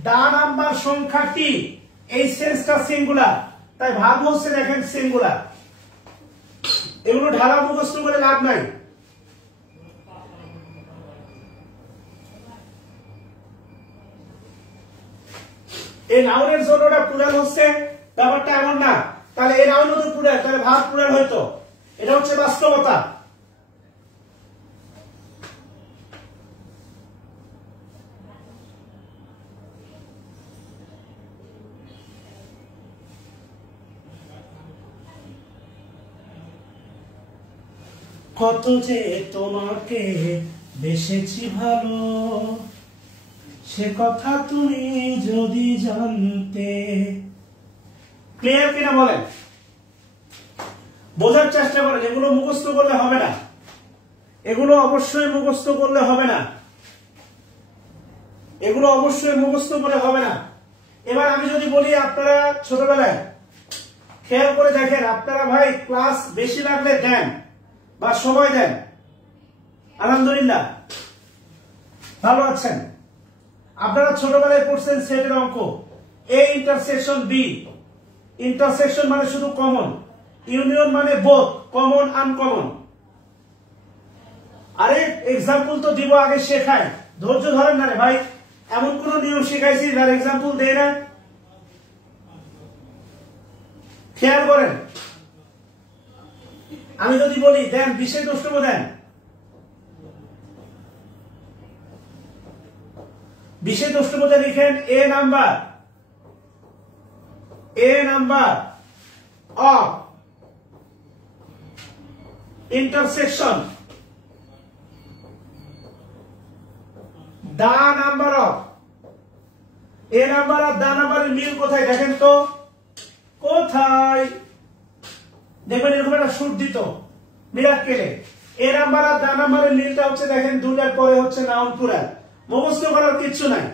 দা নাম্বার সংখ্যাটি, এই সেন্সটা সিঙ্গুলার, তাই ভার্ব হচ্ছে দেখেন সিঙ্গুলার। এগুলো ঢালা মুখস্থ করে লাভ নাই। এই নাউনের জন্য ওটা প্লুরাল হচ্ছে, ব্যাপারটা এমন না। তাহলে এই নাউন হতো প্লুরাল, তাহলে ভার্ব প্লুরাল হইতো, এটা হচ্ছে বাস্তবতা। কত যে তোমাকে বেসেছি ভালো, সে কথা তুমি যদি জানতে। ক্লিয়ার কিনা বলেন? বোঝার চেষ্টা করেন, এগুলো মুখস্থ করলে হবে না, এগুলো অবশ্যই মুখস্থ করলে হবে না, এগুলো অবশ্যই মুখস্থ করে হবে না। এবার আমি যদি বলি, আপনারা ছোটবেলায় খেয়াল করে দেখেন, আপনারা ভাই ক্লাস বেশি লাগলে দেন বা সময় দেন, আলহামদুলিল্লাহ ভালো আছেন। আপনারা ছোটবেলায় পড়ছেন সেটের অঙ্ক, এ ইন্টারসেকশন বি, ইন্টারসেকশন মানে শুধু কমন, ইউনিয়ন মানে বোথ, কমন আনকমন। আরে এক্সাম্পল তো দিব, আগে শেখায়, ধৈর্য ধরেন না রে ভাই। এমন কোন নিয়ম শিখাইছি যার এক্সাম্পল দেয় না? খেয়াল করেন, আমি যদি বলি দেন বিশেষ দ্রষ্টব্য দেন, বিশেষ দ্রষ্টব্যতে লিখেন a number, a number of intersection the number of. A number আর দা নাম্বারের মিল কোথায় দেখেন তো, কোথায় দেখবেন এরকম একটা সুর দিত মিরাক্কেলে। এ নাম্বার আর দা নাম্বারের মিলটা হচ্ছে দেখেন দুটার পরে হচ্ছে নাউন প্লুরাল, মুখস্থ করার কিচ্ছু নাই।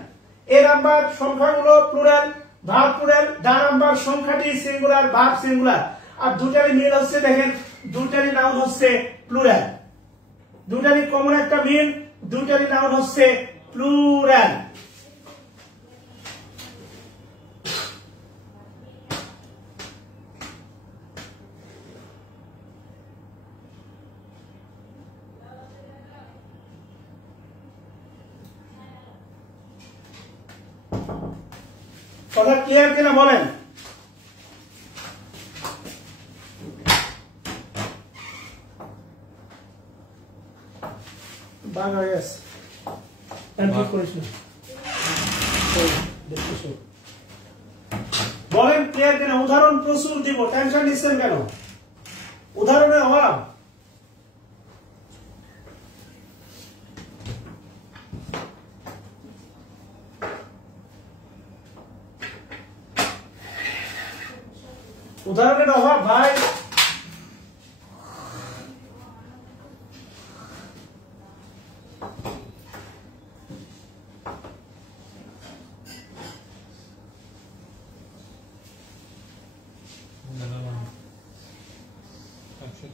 এ নাম্বার সংখ্যাগুলো plural, verb plural, the number সংখ্যাটি সিঙ্গুলার, ভার্ব সিঙ্গুলার, আর দুটারই মিল হচ্ছে দেখেন, দুটারই নাউন হচ্ছে প্লুরাল, দুটারই কমন একটা মিল, দুটারই নাউন হচ্ছে প্লুরাল। কথা ক্লিয়ার কিনা বলেন? বাংলা yes ঠিক করিস না বলেন ক্লিয়ার কিনা? উদাহরণ প্রচুর দিব, টেনশন নিচ্ছেন কেন? উদাহরণের অভাব। উদাহরণের অভাব ভাই।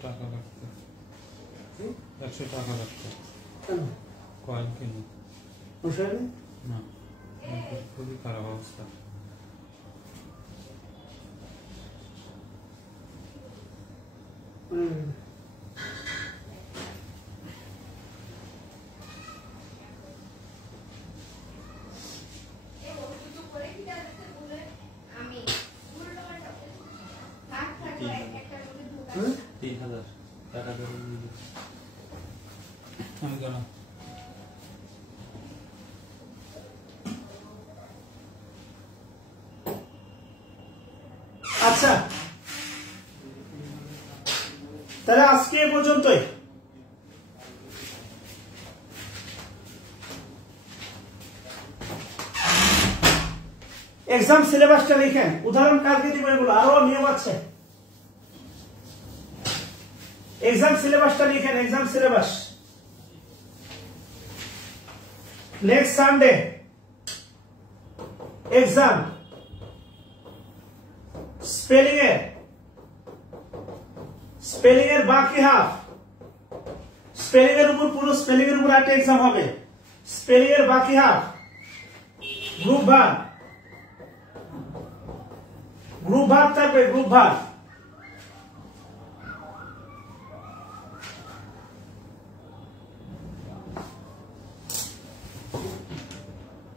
টাকা লাগতো, 100 টাকা লাগতো কয়েন কিনে। না, খুবই খারাপ অবস্থা। আচ্ছা তাহলে আজকে এ পর্যন্তই। এক্সাম সিলেবাসটা লিখেন, উদাহরণ কালকে দিব, এগুলো আরো নিয়ম আছে। এক্সাম সিলেবাসটা লিখেন, exam syllabus. Next Sunday exam, spelling এর বাকি হাফ, স্পেলিং এর উপর পুরো স্পেলিং এর উপর একটা এক্সাম হবে, স্পেলিং এর বাকি হাফ, গ্রুপ ভাগ থাকবে, গ্রুপ ভাগ।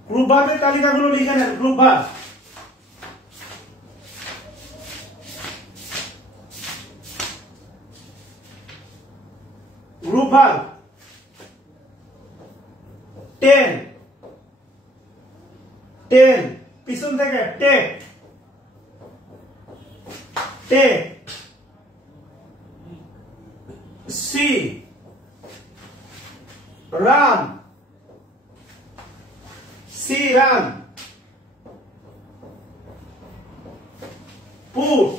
গ্রুপ ভাগের তালিকাগুলো লিখে নেন, গ্রুপ ভাগ। গ্রুপ ভাগ 10 পিছন থেকে take see run put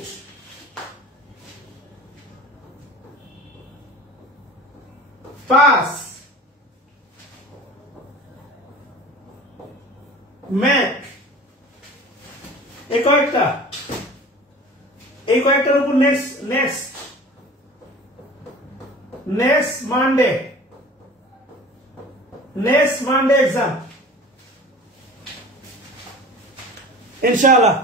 pass ম্যাক। এই কয়েকটার উপর নেক্সট মানডে এক্সাম ইনশাআল্লাহ।